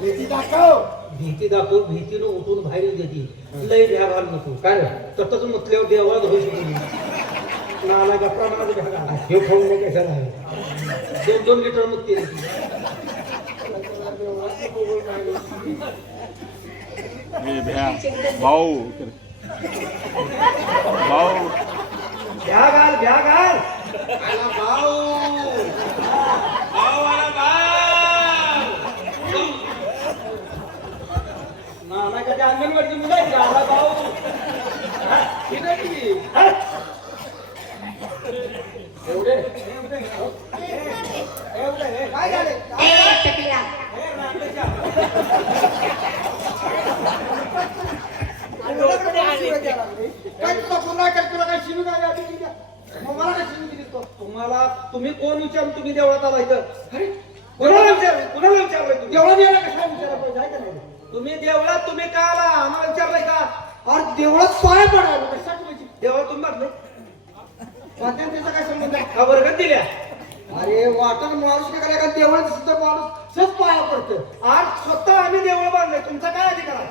भीती दाखव. भीती दाखव. भीतीनं उठून बाहेर येते. लय भ्या घाल नको. काय रे? तसंच म्हटल्यावर देवळात होऊ शकतो. नाला गप्पा मला भ्या घाला. हे खाऊन मग कशाला आहे? 2 लिटर मुक्ती हे भ्या भाऊ भाऊ भ्या घाल. भ्या घाल. नाना कधी अंगणवाडीची मुलं आहेत का? आला भाऊ. ही नाही ती. एवढे एवढं काय झाले? ए टकल्या, तुम्हाला तुम्ही कोण विचारून तुम्ही देवळात आला इथं? कुणाला विचारलंय तुम्ही? देवळात यायला कशाला विचारलं पाहिजे? आहे का नाही? तुम्ही देवळात तुम्ही का आला? आम्हाला विचारलंय का? अरे देवळात पाय पडायला कशासाठी पाहिजे? देवळात तुम्ही मारले त्याचा काय संबंध आहे? का वर्गात दिल्या? अरे वाटण माणूस काय करायला का देवळात सुद्धा माणूस सहज पाया पडतो. आज स्वतः आम्ही देवळ बांधले. तुमचा काय अधिकार आहे?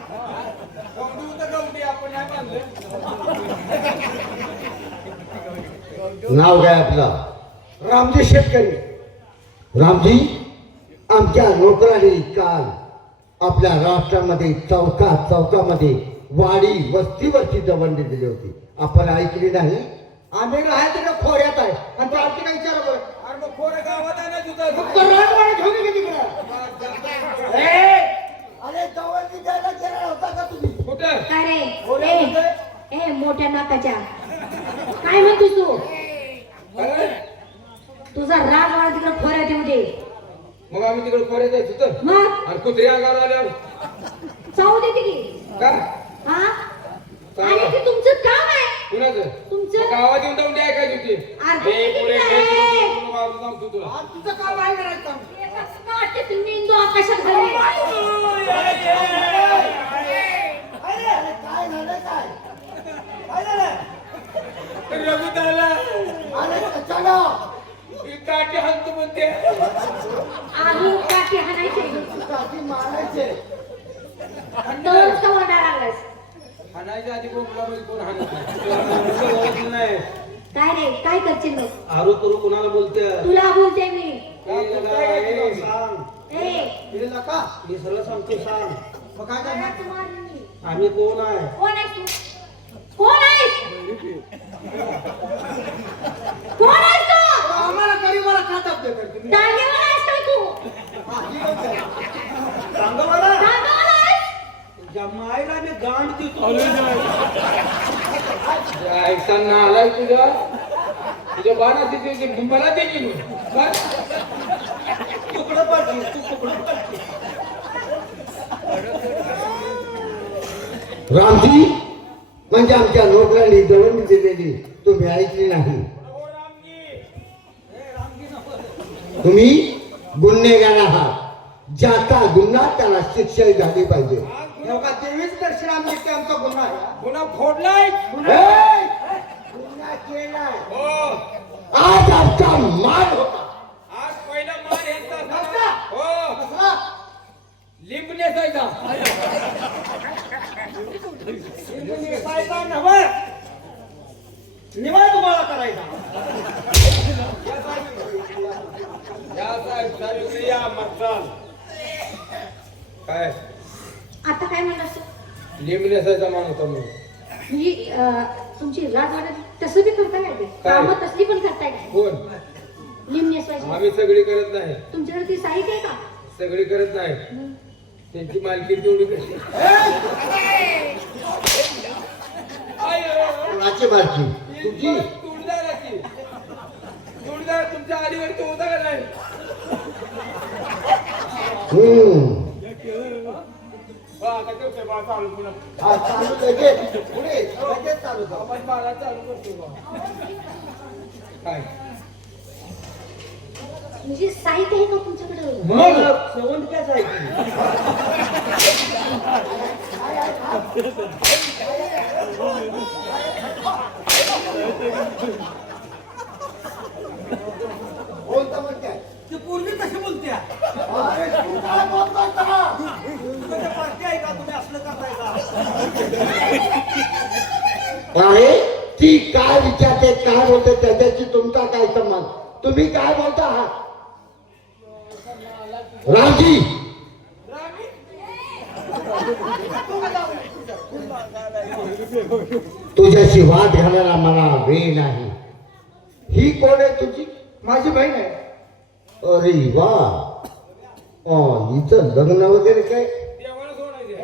आपण नाही बांधले. नाव काय आपलं? रामजी शेतकरी. रामजी, आमच्या नोकराने काल आपल्या राष्ट्रामध्ये चौकामध्ये वाडी वस्तीवरची दवंडी दिली होती. आपण ऐकली नाही? आम्ही राहायचं का खोऱ्यात आहे आणि त्या आरती काय विचारा बरं. अरे मग खोरं गावात आहे ना तिथं. फक्त रानवाडा घेऊन ये तिकडे. अरे दवंडी द्यायला गेला होता का तुम्ही? कुठं? अरे ए मोठ्या नाकाच्या, काय म्हणतोस तू? अरे आम्ही तिकडे खोऱ्यात जायचो तर मग आणि कुत्रे अंगावर आल्यावर जाऊ देते की का हा आणि ते तुमचं काम आहे कुणाचं तुमचं गावात येऊन जाऊन ऐकायची होती अर्धे ए, तिकीट पुढे आहे. घे, तुला गावात सांगतो तुला. आज तुझं काम आहे करायचं कसं वाटते तुम्ही इंदू आकाशात घालून? अरे अरे काय झालं काय काय झालं रघुत आला अरे कशाला ही काठी हाणतो म्हणते आलू काठी हाणायचे काठी मारायचे तर का ओरडा लागलास हाणायच्या आधी बोंबलामध्ये कोण हाणत नाही काय रे काय करशील मग आरू तरू कुणाला बोलते तुला बोलते मी सांग ए हे नका मी सरळ सांगतो सांग मग काय करणार मला तुम्हाला नाही. आम्ही कोण आहे कोण आहेस तू कोण आहेस कोण आहेस तू आम्हाला गरीबाला का दबदे करते मी दांडेवाला आहेस काय तू हा, ही गोष्ट आहे. सांग मला दांडेवाला आहेस जमायला मी गांड देतो ऐसा ना आलाय तुझा तुझ्या बाणाची तुझी मला दे की मग तुकडं पाडते तू तुकडं पाडते रामजी म्हणजे आमच्या नोकरांनी दवंडी दिलेली तुम्ही ऐकली नाही तुम्ही गुन्हेगार आहात ज्याचा गुन्हा त्याला शिक्षा झाली पाहिजे एवढा तेवीस दर्शन आम्ही इतके आमचा गुन्हा आहे पुन्हा फोडलाय हे! गुन्हा केलाय हो आज आमचा मान होता आज पहिला मार यांचा नसता. झाला. हो कसला लिंब नेसायचा नेसायचा नव्हे निवाय तुम्हाला करायचा या साहेब सावित्री या मसाल काय आता काय म्हणलास तू? लिंब नेसायचा मान होता म्हणून म्हणजे तुमची रात वाटत तसं बी करताय काय ते काय? कामं तसली पण करताय काय कोण लिंब नेसवायची आम्ही सगळी करत नाही तुमच्याकडे ती साहित्य आहे का सगळी करत नाही त्यांची मालकी तेवढी कशी कोणाची मालकी तुमची तुळजाराची तुळजार तुमच्या आडीवरती होता का नाही बा, आता करतोय बा, चालू पुन्हा. हा, चालू लगेच पुढे लगेच चालू कर. आपण बाळा चालू करतो बा. काय म्हणजे साहित्य आहे का तुमच्याकडे मग सेवंत काय जायची बोलता मग काय ती पूर्वी कशी बोलते अरे तू काय बोलतोय का? तुमच्या पार्टी आहे का तुम्ही असलं करताय का आहे ती काय विचारते काय बोलते त्याच्याशी तुमचा काय संबंध तुम्ही काय बोलता आहात रामजी तुझ्याशी वाद घालायला मला वेळ नाही ही कोण आहे तुझी माझी बहीण आहे अरे वा हिचं लग्न वगैरे काय देवाला सोडायचे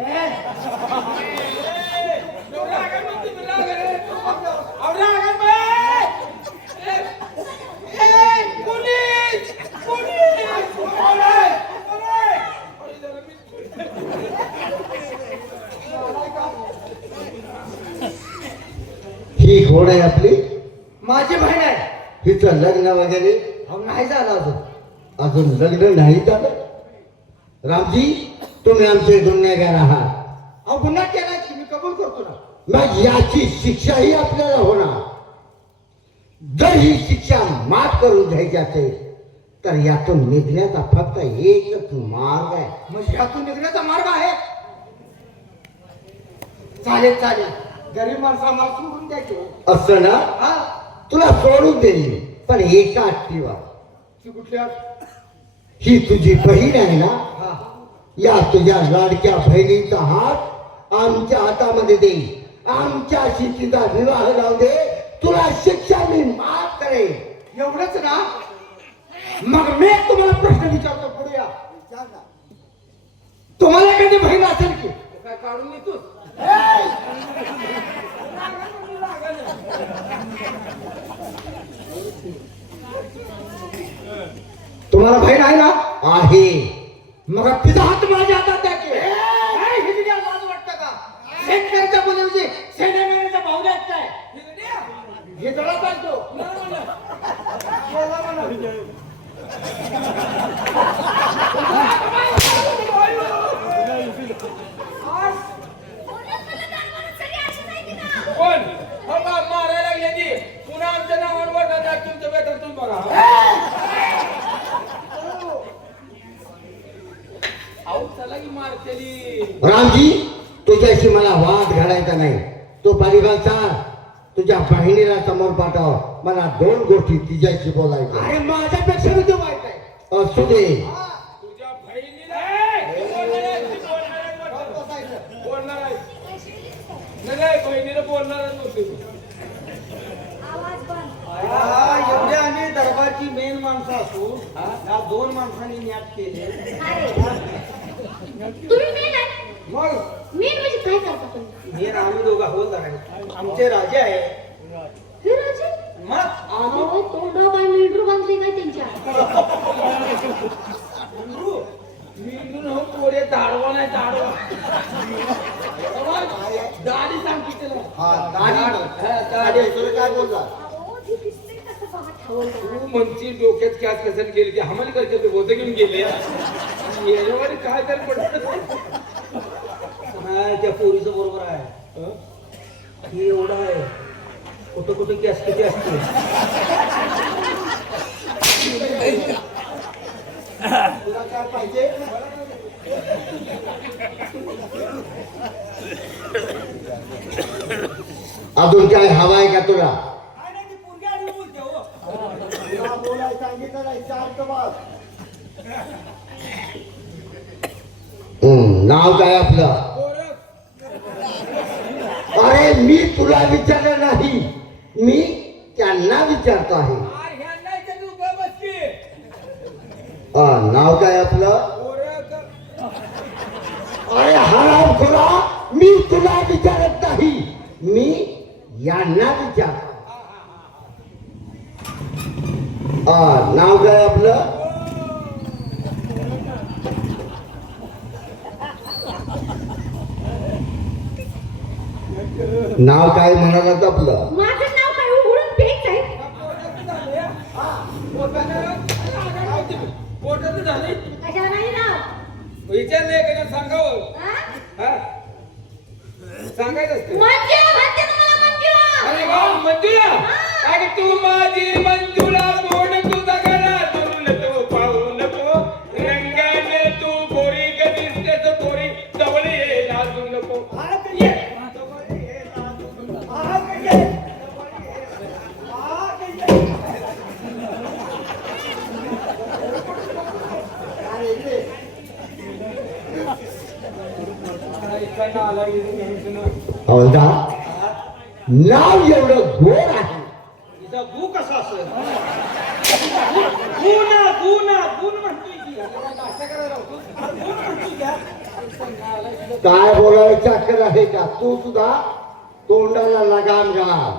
ही कोण आहे आपली माझी बहीण आहे हिचं लग्न वगैरे अहो, नाही झालं अजून अजून लग्न नाही झालं रामजी तुम्ही आमचे गुन्हेगार आहात अहो गुन्हा केलाय की मी कबूल करतो ना मग याची शिक्षाही आपल्याला होणार जर ही शिक्षा माफ करून घ्यायची असेल तर यातून निघण्याचा फक्त एकच मार्ग आहे म्हणजे ह्यातून निघण्याचा मार्ग आहे चालेल चालेल गरीब माणसा मला सोडून द्यायची असं ना हा तुला सोडून देईल पण एका अट्टीवर ती कुठल्या ही तुझी बहीण आहे ना हा या तुझ्या लाडक्या बहिणीचा हात आमच्या हातामध्ये देईल आमच्याशी तिचा विवाह लावू दे तुला शिक्षा मी माफ करेन एवढंच ना मग मी एक तुम्हाला प्रश्न विचारतो पुढे या तुम्हाला कधी बहीण असेल की काय काढून येतोस तुम्हाला बहीण आहे ना आहे. मग तिचा हात माझ्या हातात द्या की. काय हिजड्या लाज वाटतं का? शेतकऱ्याच्या मुलीमध्ये शेण्यामेण्याचा भाव द्यायचा काय? हिजडा चालतो. बोला म्हणा. कोण हो बा मारायला लागले ती पुन्हा आमच्या नावावर वरडा तुमचं बेटर तुम्ही बघा अहो चला की मारतेली रामजी तुझ्याशी मला वाद घालायचा नाही. तो परिवारचा तुझ्या बहिणीला समोर पाठव. मला 2 गोष्टी तिच्याशी बोलायच्या. अरे माझ्यापेक्षा बी तो वाईट आहे. असू दे. तुझ्या बहिणीला बोलणार आहे, ती बोलणार आहे. नाही बहिणीला बोलणारच नव्हती हा, एवढे आम्ही दरबारची मेन माणसं असून या 2 माणसांनी न्यात केले. तुम्ही मेन आहे मग मेन म्हणजे काय करता तुम्ही मेन आम्ही दोघं हवलदार आहे. आमचे राजे आहे. हे राजे मग अहो तोंडा काय मेंढरू बांधले काय त्यांच्या मी हो पोरे दाडवा नाही दाडवा दाढी सांगते त्याला हा, दाढी तुला काय बोलला? अहो ती दिसते कसं पाहत हवलदार. तू म्हणची डोक्यात कॅच कशाला गेली ती हमाली करते ते होतं घेऊन गेले येण्यावारी काय तरी पडत हा, त्या पोरीचं बरोबर आहे. हे एवढं आहे. कुठं कुठं गॅस किती असते. तुला काय पाहिजे? अजून काय हवाय का तुला? काय नाही, ती पोरगी आडवी बोलते हो. तुला बोलायला सांगितलं नाही, शांत बस. नाव काय आपलं? अरे मी तुला विचारलं नाही, मी त्यांना विचारतो आहे. नाव काय आपलं? अरे हरामखोरा, मी तुला विचारत नाही, मी यांना विचारतो. नाव काय आपलं? नाव काय म्हणालात आपलं? माझं नाव काय उघडून फेक आहे पोटात झाली कशाला नाही नाव विचारले का सांगावं हा? हा? सांगायचं असतं मंजू म्हणते तुम्हाला मंजू अरे वा मंजुळा अरे तू माझी मंजुळा कोण तुझा गळा धरू नको पाहू नको रंगाने तू गोरी ग दिसतेस गोरी जवळ ये लाजू नको हा, ते ये. हा, ते ये. हा, ते ये. अरे, इकडे. हवलदार, नाव एवढं गोड आहे. तिचा गु कसा असेल? गुण म्हणतोय की. भाषा करायला लावतो. गुण म्हणतोय का? काय बोलायचं अक्कल आहे का? तू सुद्धा तोंडाला लगाम घाल.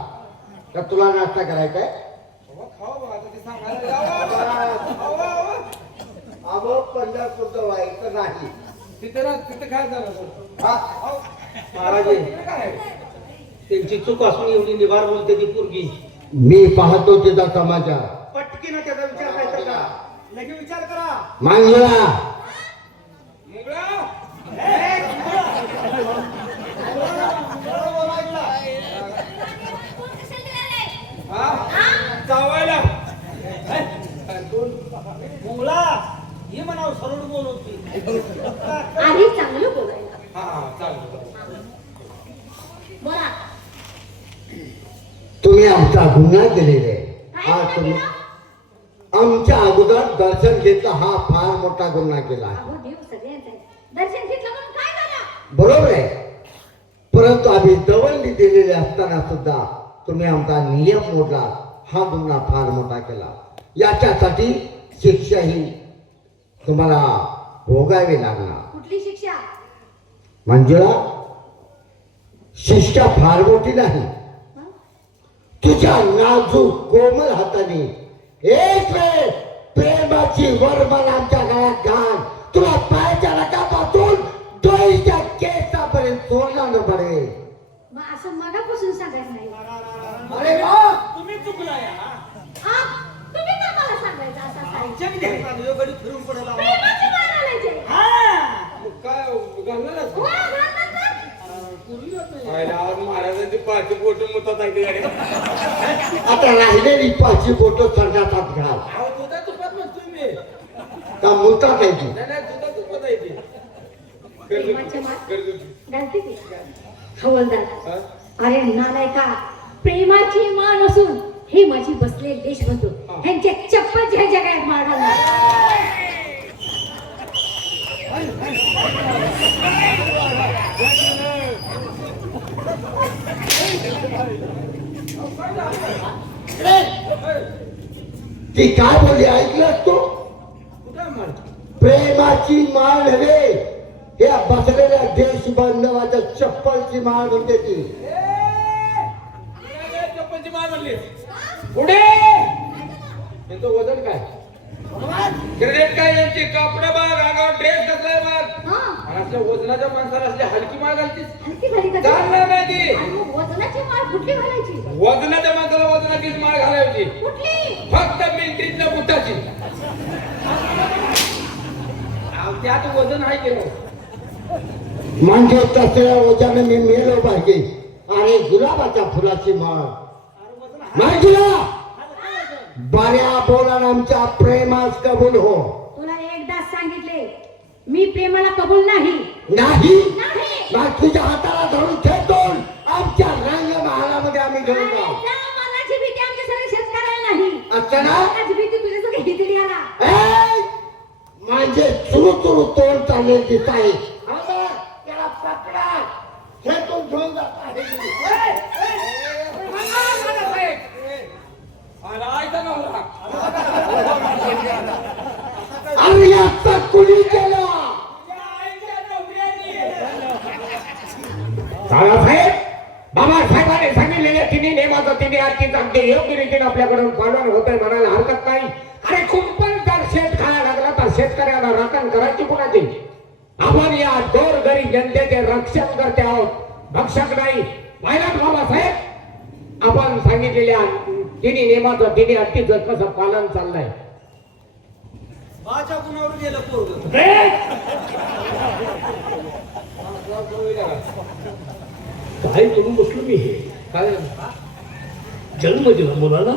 का तुला नाश्ता करायचा आहे? खाऊ बघा आता ते सांगायला अगं पंढरपूरचं व्हायचं नाही. तिथे काय झालं महाराज त्यांची चूक असून एवढी निभार बोलते ती पोरगी. मी पाहतो तिचा समाचार. पटकीनं त्याचा विचार काय करा. लगेच विचार करा. मांजरा मुंगळा हा चावायला मुंगळा ही म्हणावं सरळ बोलवती. आधी चांगलं बोलायला हा चालतं बोला तुम्ही आमचा गुन्हा केलेला आहे. काय हा गुन्हा तुम्ही केला? आमच्या अगोदर दर्शन घेतलं, हा फार मोठा गुन्हा केला आहे. अहो देव सगळ्यांचा आहे. दर्शन घेतलं म्हणून काय झालं बरोबर आहे. परंतु आम्ही दवंडी दिलेले असताना सुद्धा तुम्ही आमचा नियम मोडला, हा गुन्हा फार मोठा केला. याच्यासाठी शिक्षा ही तुम्हाला भोगावी लागणार. कुठली शिक्षा मंजुळा, शिक्षा फार मोठी नाही. हं? तुझ्या नाजूक कोमल हाताने एक वेळ प्रेमाची वरमाला आमच्या गळ्यात घाल. तुला पायाच्या नखापासून डोईच्या केसापर्यंत सोडणार न पडे. मग असं मगापासून सांगायचं नाही. अरे वा तुम्ही चुकला या हा, तुम्ही का मला सांगायचं असं काय? आमच्या विद्यार्थ्यांना गडी फिरून पडला प्रेमाची माळ घालायची. हा काय घालणारच हो, घालतात ना. महाराजांची पाच बोट मुतात आहे गाडी. आता राहिलेली पाचही बोटं संडासात घाल. अहो दुधा तुपात म्हणतोय मी. का मुतात आहे ती? नाही दुधा तुपात आहे ती. प्रेमाची माळ गरजूची. घालते की? हवलदार, हा? अरे नालायका, प्रेमाची माळ नसून हे माझी बसले देश म्हणतो ह्यांच्या चप्पल ह्यांच्या गळ्यात माळ घालणार. ती काय बोलली ऐकलंस तू? कुठं म्हण? प्रेमाची माळ नव्हे, या बसलेल्या देश बांधवाच्या चप्पलची माळ म्हणते ती. चप्पलची माळ म्हणली. पुढे यांचं वजन काय? क्रेडिट काय यांची? कपडे बघ, अंगावर ड्रेस कसलाय बघ. हा, आणि असल्या वजनाच्या माणसाला असली हलकी माळ घालतीस? हलकी घाली का? चालणार नाही ती. आणि मग वजनाची माळ कुठली घालायची? वजनाच्या माणसाला वजनाचीच माळ घालायची. कुठली? फक्त मिलिटरीतल्या बुटाची. अहो, त्यात वजन आहे की नाही? म्हणजे तसल्या ओझ्याने मी मेलो पाहिजे. अरे गुलाबाच्या फुलाची माळ माझीला बऱ्या बोला आमच्या प्रेमास कबूल हो. तुला एकदा सांगितले, मी प्रेमाला कबूल नाही. नाही नाही. मग तुझ्या हाताला धरून खेळून आमच्या रंगमहालामध्ये आम्ही घेऊन अरे, जाऊ. त्या मनाची भीती आमच्या सगळ्या शेतकऱ्याला नाही. असं ना? मनाची भीती तुझ्या सगळ्या हितड्याला. ए, माझे चुरू चुरू तोंड चालले दिसत आहे. त्याला पकडा, खेचून घेऊन जात आहे. अरे आता कुणी केला? बाळासाहेब, बाबासाहेबांनी सांगितलेल्या तिन्ही नियमाचं तिन्ही अर्थीचं अगदी योग्य रीतीने आपल्याकडून पालन होतंय म्हणायला हरकत नाही. अरे कुंपण जर शेत खायला लागला तर शेतकऱ्याला राखण करायची कुणाची? आपण या गोरगरीब जनतेचे रक्षण करते आहोत, भक्षक नाही. पाहिलं बाबासाहेब, आपण सांगितलेल्या तिन्ही नियमाचं तिन्ही अर्थीचं कसं पालन चाललंय. माझ्या गुणावर गेलं पोरग. काय करून बसलो मी हे? काय जन्म दिला मुलाला,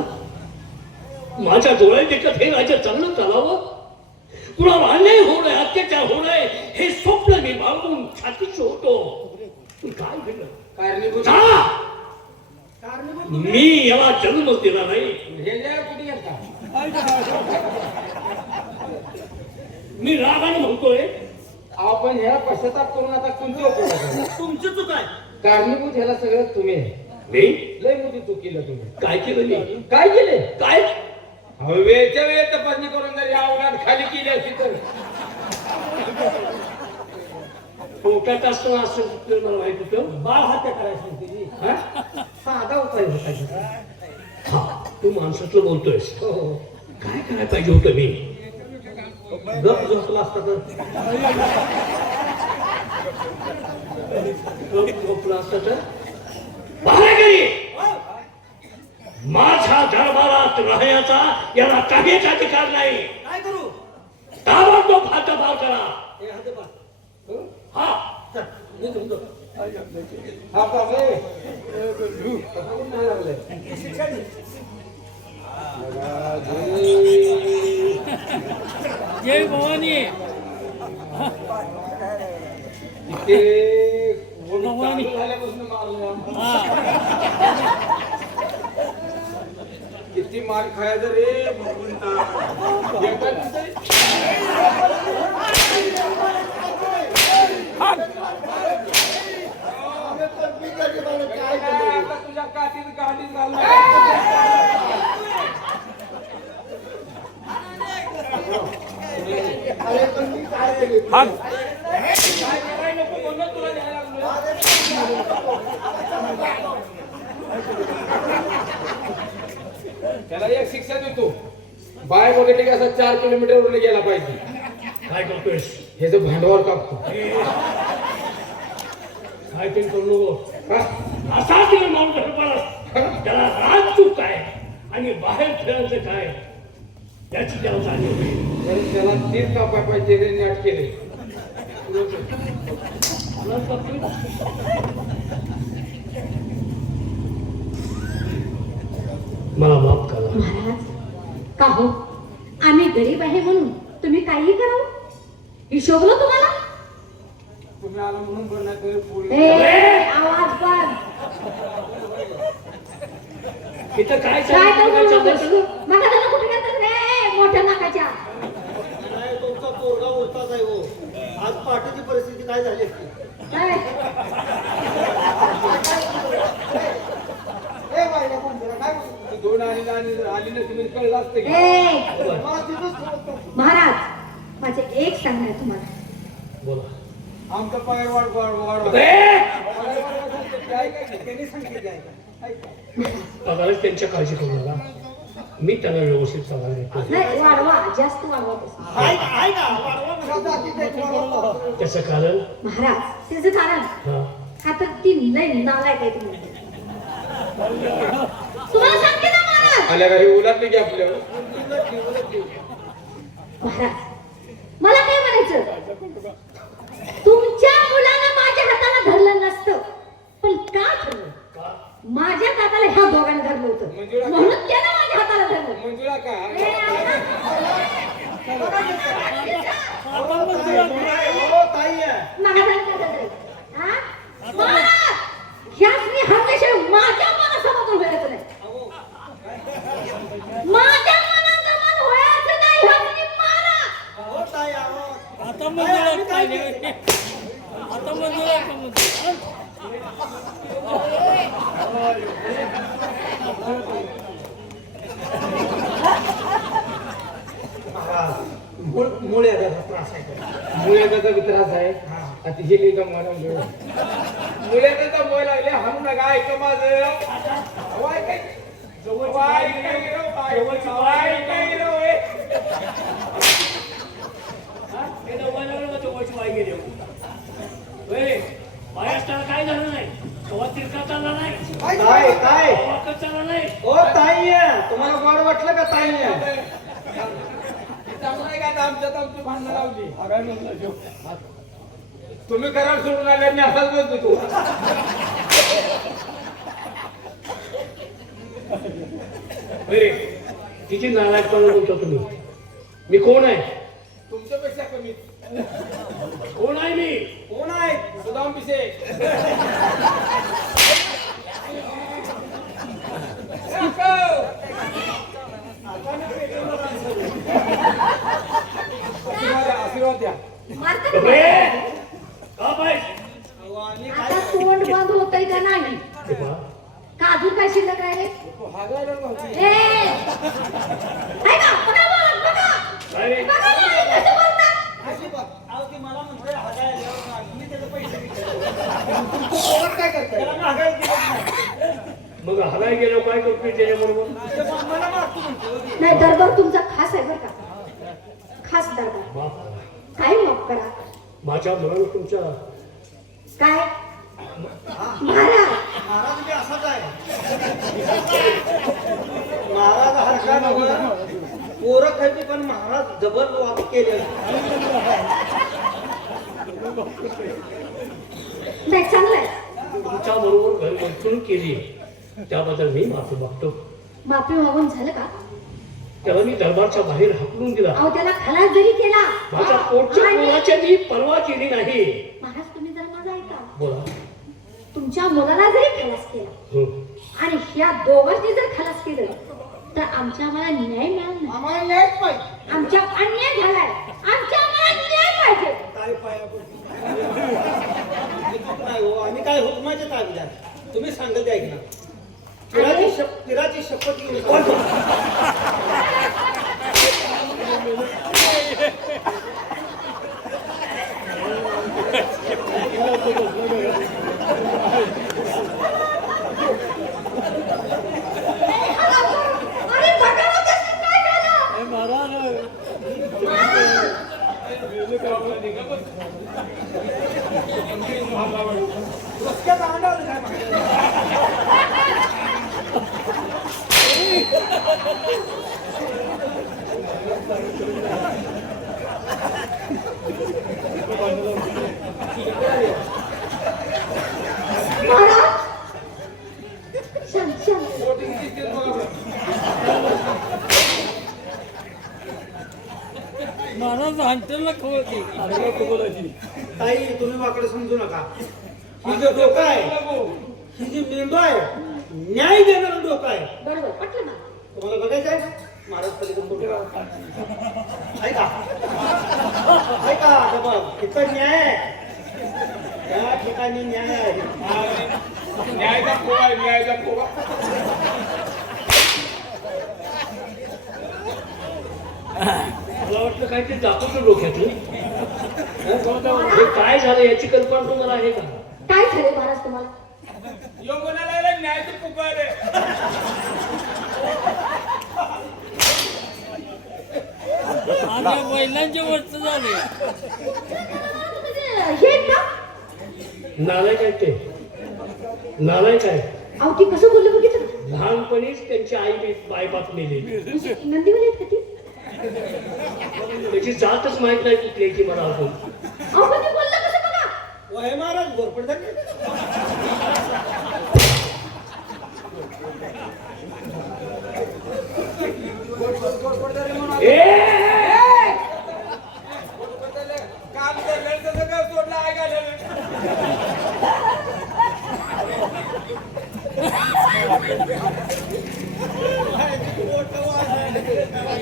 माझ्या डोळ्यात देखत हे राज्य चांगलं चालावं, कुणाला अन्याय होऊ नये, अत्याचार होऊ नये हे स्वप्न मी बाळगून छातीच होतो. पण काय घडलं? कारणीभूत का? कारणीभूत मी याला जन्म दिला नाही. हे जे कुठे गेलता? मी रागाने म्हणतोय, आपण ह्याला पश्चाताप करून आता कोणती उपयोग आहे? तुमची चूक आहे. कारणीभूत ह्याला सगळं तुम्ही आहे. मी लय मोठी चूक केलं तुम्ही. काय केलं मी? काय केले? काय अहो, वेळच्या वेळ तपासणी करून जर या अवलाद खाली केली असती तर पोटात असताना असं सुटलं मला माहित होतं. बाळ हत्या करायची तिची. हा? साधा उपाय होता की. हा, तू माणसातलं बोलतोयस. हो हो. काय करायला पाहिजे होतं मी? गप झोपला असता तर. झोपला असता तर बाहेर माझ्या दरबारात राहण्याचा याला काहीच अधिकार नाही. काय करू? ताबडतोब हातभार करा. हे हाते पा. हा, चल, मी तुमचं. हा बाबा नाही लागले. शिक्षा दे. जय भवानी. ते चालू झाल्यापासून मारलं किती मार खायचा रे भगवंता. तुझ्या काठीत गाठीत घालणार. अरे पण मी काय केले? काय करायला नको म्हणून तुला द्यायला लागलोय. त्याला एक शिक्षा देतो. बाय बघितले की असा 4 किलोमीटर वर गेला पाहिजे. काय करतोयस? हे जो भांडवल कापतो काय ते करू नको. हा? असा तिला माणूस परत त्याला राज चूक आहे आणि बाहेर खेळायचं काय याची त्याला जाणीव होईल. तर त्याला 3 कापाय पाहिजे रे, नाट केले. मला माफ करा. महाराज का हो आम्ही गरीब आहे म्हणून तुम्ही काही करावं ही शोभलं तुम्हाला? तुम्ही आला म्हणून बनणार पूर्ण ए, आवाज बंद. इथं काय काय चाललंय? करू काय नकोस. चाललंय? मग आता कुठे गेलतात रे मोठ्या नाकाच्या? नाही, तुमचा पोरगा उरताच आहे हो. आज पाठीची परिस्थिती काय झाली असती? काय? ए बाईला कोण दिला? काय बोलतो? 2 आली नसती म्हणजे कळलं असतं की. ए, मला तिथंच ठेवतो. महाराज माझे एक सांगणं आहे तुम्हाला. बोला. आमचा पगार वाढ ए! त्यांनी सांगितलं आहे का? ऐका. पगारच त्यांच्या काळजी करू नका. मी त्यांना व्यवस्थित पगार देतो. नाही वाढवा जास्त वाढवा तसं. आहे का? वाढवा म्हणजे जातीत एक वाढवा. त्याचं कारण महाराज त्याचं कारण हा का तर ती लय नालायक आहे तुम्ही. तुम्हाला सांगते ना महाराज. आल्या घरी उलाटली की आपल्यावर. महाराज मला काय म्हणायचं तुमच्या मुलानं माझ्या हाताला धरलं नसतं पण का ठरलं माझ्या हाताला ह्या दोघांनी धरलं होतं म्हणून त्यानं माझ्या हाताला धरलं. मंजुळा का? ए, हो, ताई आहे. महाराज काय झालंय? हा? महाराज, ह्यासनी हरल्याशिवाय माझ्या मनासमाधान व्हायचं नाही. माझ्या मनासमाधान व्हायचं नाही ह्यासनी मारा. हो, ताई, आहो. आता मंजुळा काय नाही. आता मंजुळा का म्हणतो? मूळ याचा त्रास आहे का? मुळ्याचा त्रास आहे. अतिशय का मला मुळ्याचा मोय लागले हाणू नका. ऐका माझं. वाय काय वाय काय गेलो वाय काय गेलो होय. काय झालं नाही कवा तिरका चालला नाही ताई, ताई. कवा चालला नाही. हो, ताई आहे. तुम्हाला गोड वाटलं का ताई आहे? चांगलं आहे का आता आमच्यात आमची भांडणं लावली. तुम्ही करार सोडून आले मी असाच बोलतो तू. बरे तिची नालायकपणा बोलतो तुम्ही. मी कोण आहे? तुमच्यापेक्षा कमी. कोण आहे मी? कोण आहे? सुदाम पिसे. आशीर्वाद द्या. मारतात का? बरे का पाहिजे? आता तोंड बंद होतंय का नाही का अजून काय शिल्लक आहे रे? ए! आहे का? बघा, बघा. काय रे? बघा, बघा, कसं बोलतात. अजिबात. अहो, ती मला म्हणतोय हागायला द्यावं. मी त्याचे पैसे घेतले. तुमचं काय करताय? त्याला मी हागायला दिलंच नाही. मग हराय गेलो काय करतोय त्याच्याबरोबर? मला मारतो म्हणतो. नाही दरबार तुमचा खास आहे बरं का खास दरबार. माफ करा. काय माफ करा माझ्या मनानं तुमच्या काय महाराज महाराज बी असाच आहे. महाराज हरका नव्हतं. पोरं खायची पण महाराज जबर वाप केले. नाही चांगलं आहे. तुमच्या बरोबर घर वर्तणूक केली त्याबद्दल मी माफी मागतो. माफी मागून झालं का? त्याला मी दरबारच्या बाहेर हाकलून दिला. अहो त्याला खलास जरी केला माझ्या पोटच्या आणि- मुलाची मी पर्वा केली नाही. महाराज तुम्ही जरा माझा ऐका. बोला. तुमच्या मुलाला जरी खलास केला हो. आणि ह्या दोघांनी जर खलास केलं तर आमच्या आम्हाला न्याय मिळाला नाही. आम्हाला न्यायच पाहिजे. आमच्या अन्याय झालाय. आमच्या आम्हाला न्याय पाहिजे. काय पाया नाही हो. आणि काय होत माझ्या ताब्यात. तुम्ही सांगत आहे ना. तिराची शपथ घेऊन सांगतो. अरे बघा ना त्याचं काय झालं. रस्त्यात अंडावलं काय म्हणतात? महाराज शांत शांत. बोटिंग दिसते बघा बरं. महाराज हंटरला खवळते. ताई तुम्ही वाकडे समजू नका. ही जे डोकं आहे, ही जी मेंदू आहे, न्याय देणारं डोकं आहे. बरोबर पटलं ना. तुम्हाला बघायचं आहे महाराज पलीकडे फोटो लावा. ऐका ऐका आता बघ इथं न्याय आहे. त्या ठिकाणी न्याय आहे. न्यायचा पोवा आहे, न्यायचा पोवा. मला वाटलं काय ते दाखवतो डोक्यातून. हे काय झालं याची कल्पना तुम्हाला आहे का? काय झालं महाराज तुम्हाला? यो म्हणायला लागला, न्यायचं पुकार आहे. आता महिलांचे वर्ष झाले. हे का नालायक आहे ते. नालायक आहे. अहो ती कसं बोललं बघितलं का? लहानपणीच त्यांची आई बायबाप मेली. नंदीवाली आहेत का ती? त्याची जातच माहित नाही कुठली आहे ती मला अजून. अहो पण ते बोललं कसं बघा. वय महाराज घोरपड झाले. ए! काम करणार तसं काय सोडलं आहे का नाही?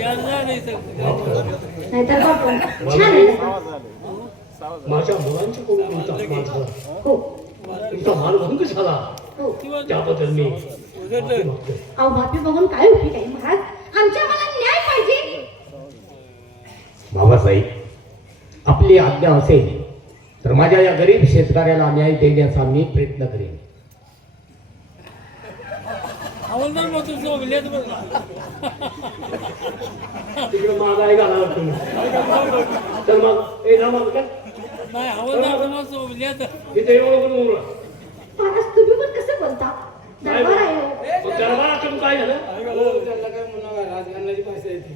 यांना नाही सगळं. नाहीतर बापन छान आहे ना. माझ्या मुलांची कोणी अपमान झाला. हो तुमचा मानभंग झाला. हो. त्याबद्दल मी माफी मागतोय. अहो बापी बघून काय उपयोग आहे महाराज? आमच्या मला न्याय पाहिजे. बाबासाहेब आपली आज्ञा असेल तर माझ्या या गरीब शेतकऱ्याला न्याय देण्याचा मी प्रयत्न करेन. हवालदार मग तू सोबल्यात बघा. तिकडे महागाई घाला तुम्ही. तर मग ए ना मग नाही हवालदार मग सोबल्यात. इथे एवढं बोलू नका. महाराज तुम्ही पण कसं बोलता? दरबार आहे हो. मग दरबारातून काय झालं? हो, त्याला काय म्हणू नका, राजकारणाची भाषा येते.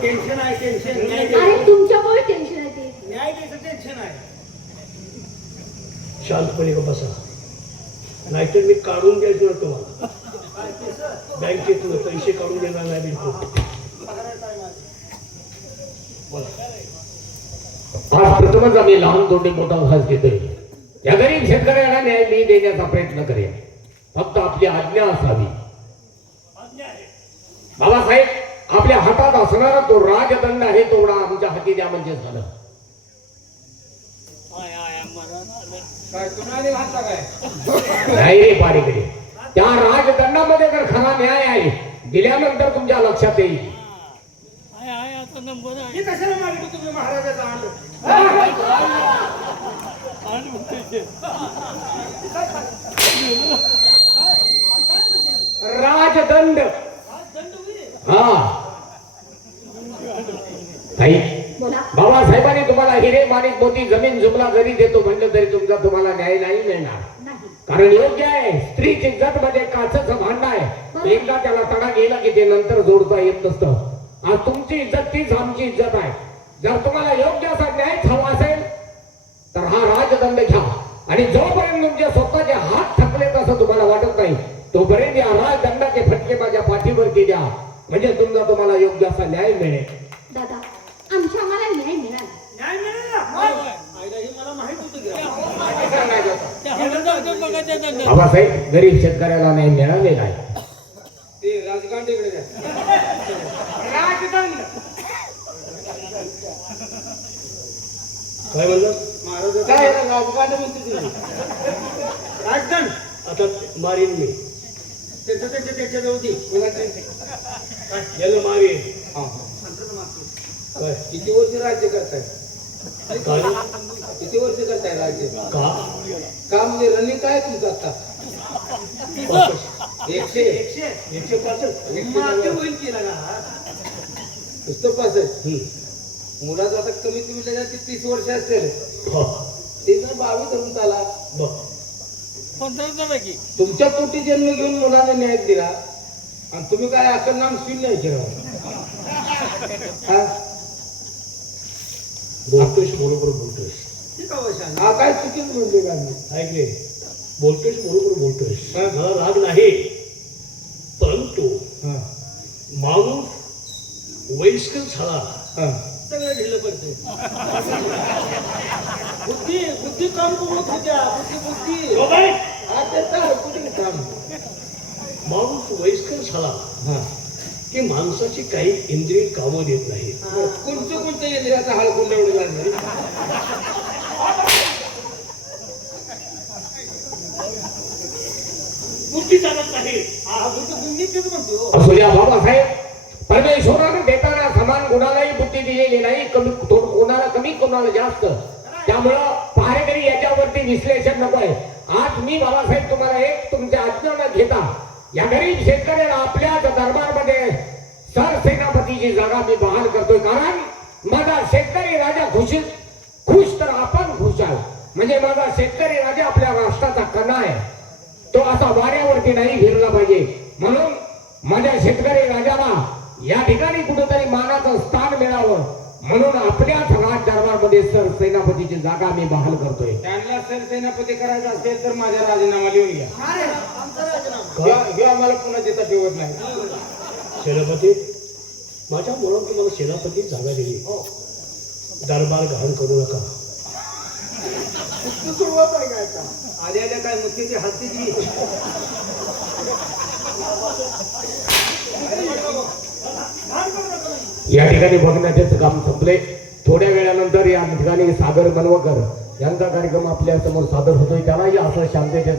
टेन्शन आहे टेन्शन. न्याय अरे तुमच्यामुळे टेन्शन आहे ते. न्याय द्यायचं टेन्शन आहे. शांतपणे बसा. नाहीतर मी काढून द्यायचो ना तुम्हाला. बँकेतून पैसे काढून देणार नाही बिलकुल. आज प्रथमच आम्ही लहान तोंडी मोठा आवाज देतोय. या गरीब शेतकऱ्याला न्याय मी देण्याचा प्रयत्न करेन. फक्त आपली आज्ञा असावी. बाबासाहेब आपल्या हातात असणारा तो राजदंड आहे तेवढा आमच्या हाती द्या म्हणजे झालं. आय आय मरण आलं. काय कुणाला घातला काय? नाही रे पारेकडे. त्या राजदंडामध्ये जर खरा न्याय आहे दिल्यानंतर तुमच्या लक्षात येईल. आय आय आता नंबर आहे. हे कशाला मागितलं तुम्ही महाराजाचा अंड? आणि म्हणते राजदंड. हा ताई बोला. बाबासाहेबांनी तुम्हाला हिरे माणिक मोती जमीन जुमला जरी देतो म्हणलं तरी तुमचा तुम्हाला न्याय नाही मिळणार. नाही. कारण योग्य आहे स्त्रीची इज्जत मध्ये काचेचं भांड आहे. एकदा त्याला तडा गेला की ते नंतर जोडता येत नसतं. आज तुमची इज्जत तीच आमची इज्जत आहे. जर तुम्हाला योग्य असा न्याय हवा असेल तर हा राजदंड घ्या. आणि जोपर्यंत तुमचे स्वतःचे हात थकलेत असं तुम्हाला वाटत नाही तोपर्यंत या राजदंडाचे फटके माझ्या पाठीवरती द्या. म्हणजे तुमचा तुम्हाला योग्य असा न्याय मिळेल. दादा आमच्या आम्हाला न्याय मिळाला. न्याय मिळेल ना? आईला हे मला माहित होतं की. त्या हवालदारचं बघा त्या दंडात. बाबासाहेब गरीब शेतकऱ्याला न्याय मिळालेला आहे. ते राजकारण तिकडे द्या. राजदंड. काय म्हणलं? काय राजकारण म्हणते तुम्ही? राजदंड. आता मारीन मी. त्याच्या जवळ दे. याला मारीन. हा. काय? किती वर्ष राज्य करताय? काय किती वर्ष करताय राज्य का का म्हणजे रनिंग काय तुमचं आता 100 मागे होईल की लगा नुसतं 65 मुलाचं आता कमीत कमी त्याच्यात 30 वर्ष असेल हा ते जर 22 धरून चाला बघ 15 पैकी तुमच्या पोटी जन्म घेऊन मुलाने न्याय दिला आणि तुम्ही काय असं नाम शून्य आहे केलं बोलतोस बरोबर बोलतोस हा काय चुकीच म्हणले का मी ऐकले बोलतोस बरोबर बोलतोस मला राग नाही परंतु हा माणूस वयस्कर झाला हा सगळं ढिलं पडतंय बुद्धी बुद्धी काम कमवत होत्या बुद्धी हो बाई, हा त्याचा कुठे काम माणूस वयस्कर झाला हा की माणसाची काही इंद्रिय कामं देत नाही कोणत्या इंद्रियाचा हाल कोणत्या एवढं लागणार बुद्धी चालत नाही हा बुद्धी मी तेच म्हणतो असू द्या बाबासाहेब, परमेश्वराने देताना समान गुणालाही बुद्धी दिलेली नाही, कमी कोणाला कमी कोणाला जास्त. त्यामुळं पहारेकरी याच्यावरती विश्लेषण नको आहे. आज मी बाबासाहेब तुम्हाला एक तुमच्या आज्ञा न घेता या गरीब शेतकऱ्याला आपल्याच दरबारमध्ये सरसेनापतीची जागा मी बहाल करतोय. कारण माझा शेतकरी राजा खुश तर आपण खुशाल. म्हणजे माझा शेतकरी राजा आपल्या राष्ट्राचा कणा आहे, तो असा वाऱ्यावरती नाही फिरला पाहिजे. म्हणून माझ्या शेतकरी राजाला या ठिकाणी कुठेतरी मानाचं स्थान मिळावं म्हणून आपल्याच राज दरबारमध्ये सरसेनापतीची जागा मी बहाल करतोय. त्यांना सरसेनापती करायचं असेल तर माझ्या राजीनामा लिहून घ्या. हे आम्हाला पुन्हा देता ठेवत नाही. सेनापती माझ्या मुलाला तुम्हाला सेनापती जागा दिली, दरबार घाण करू नका. सुरुवात आहे काय का आल्या काय मुख्यची हस्ती दिली या ठिकाणी बघण्याचे काम संपले. थोड्या वेळानंतर या ठिकाणी सागर मनवकर यांचा कार्यक्रम आपल्या समोर सादर होतोय. त्यालाही असं शांततेचं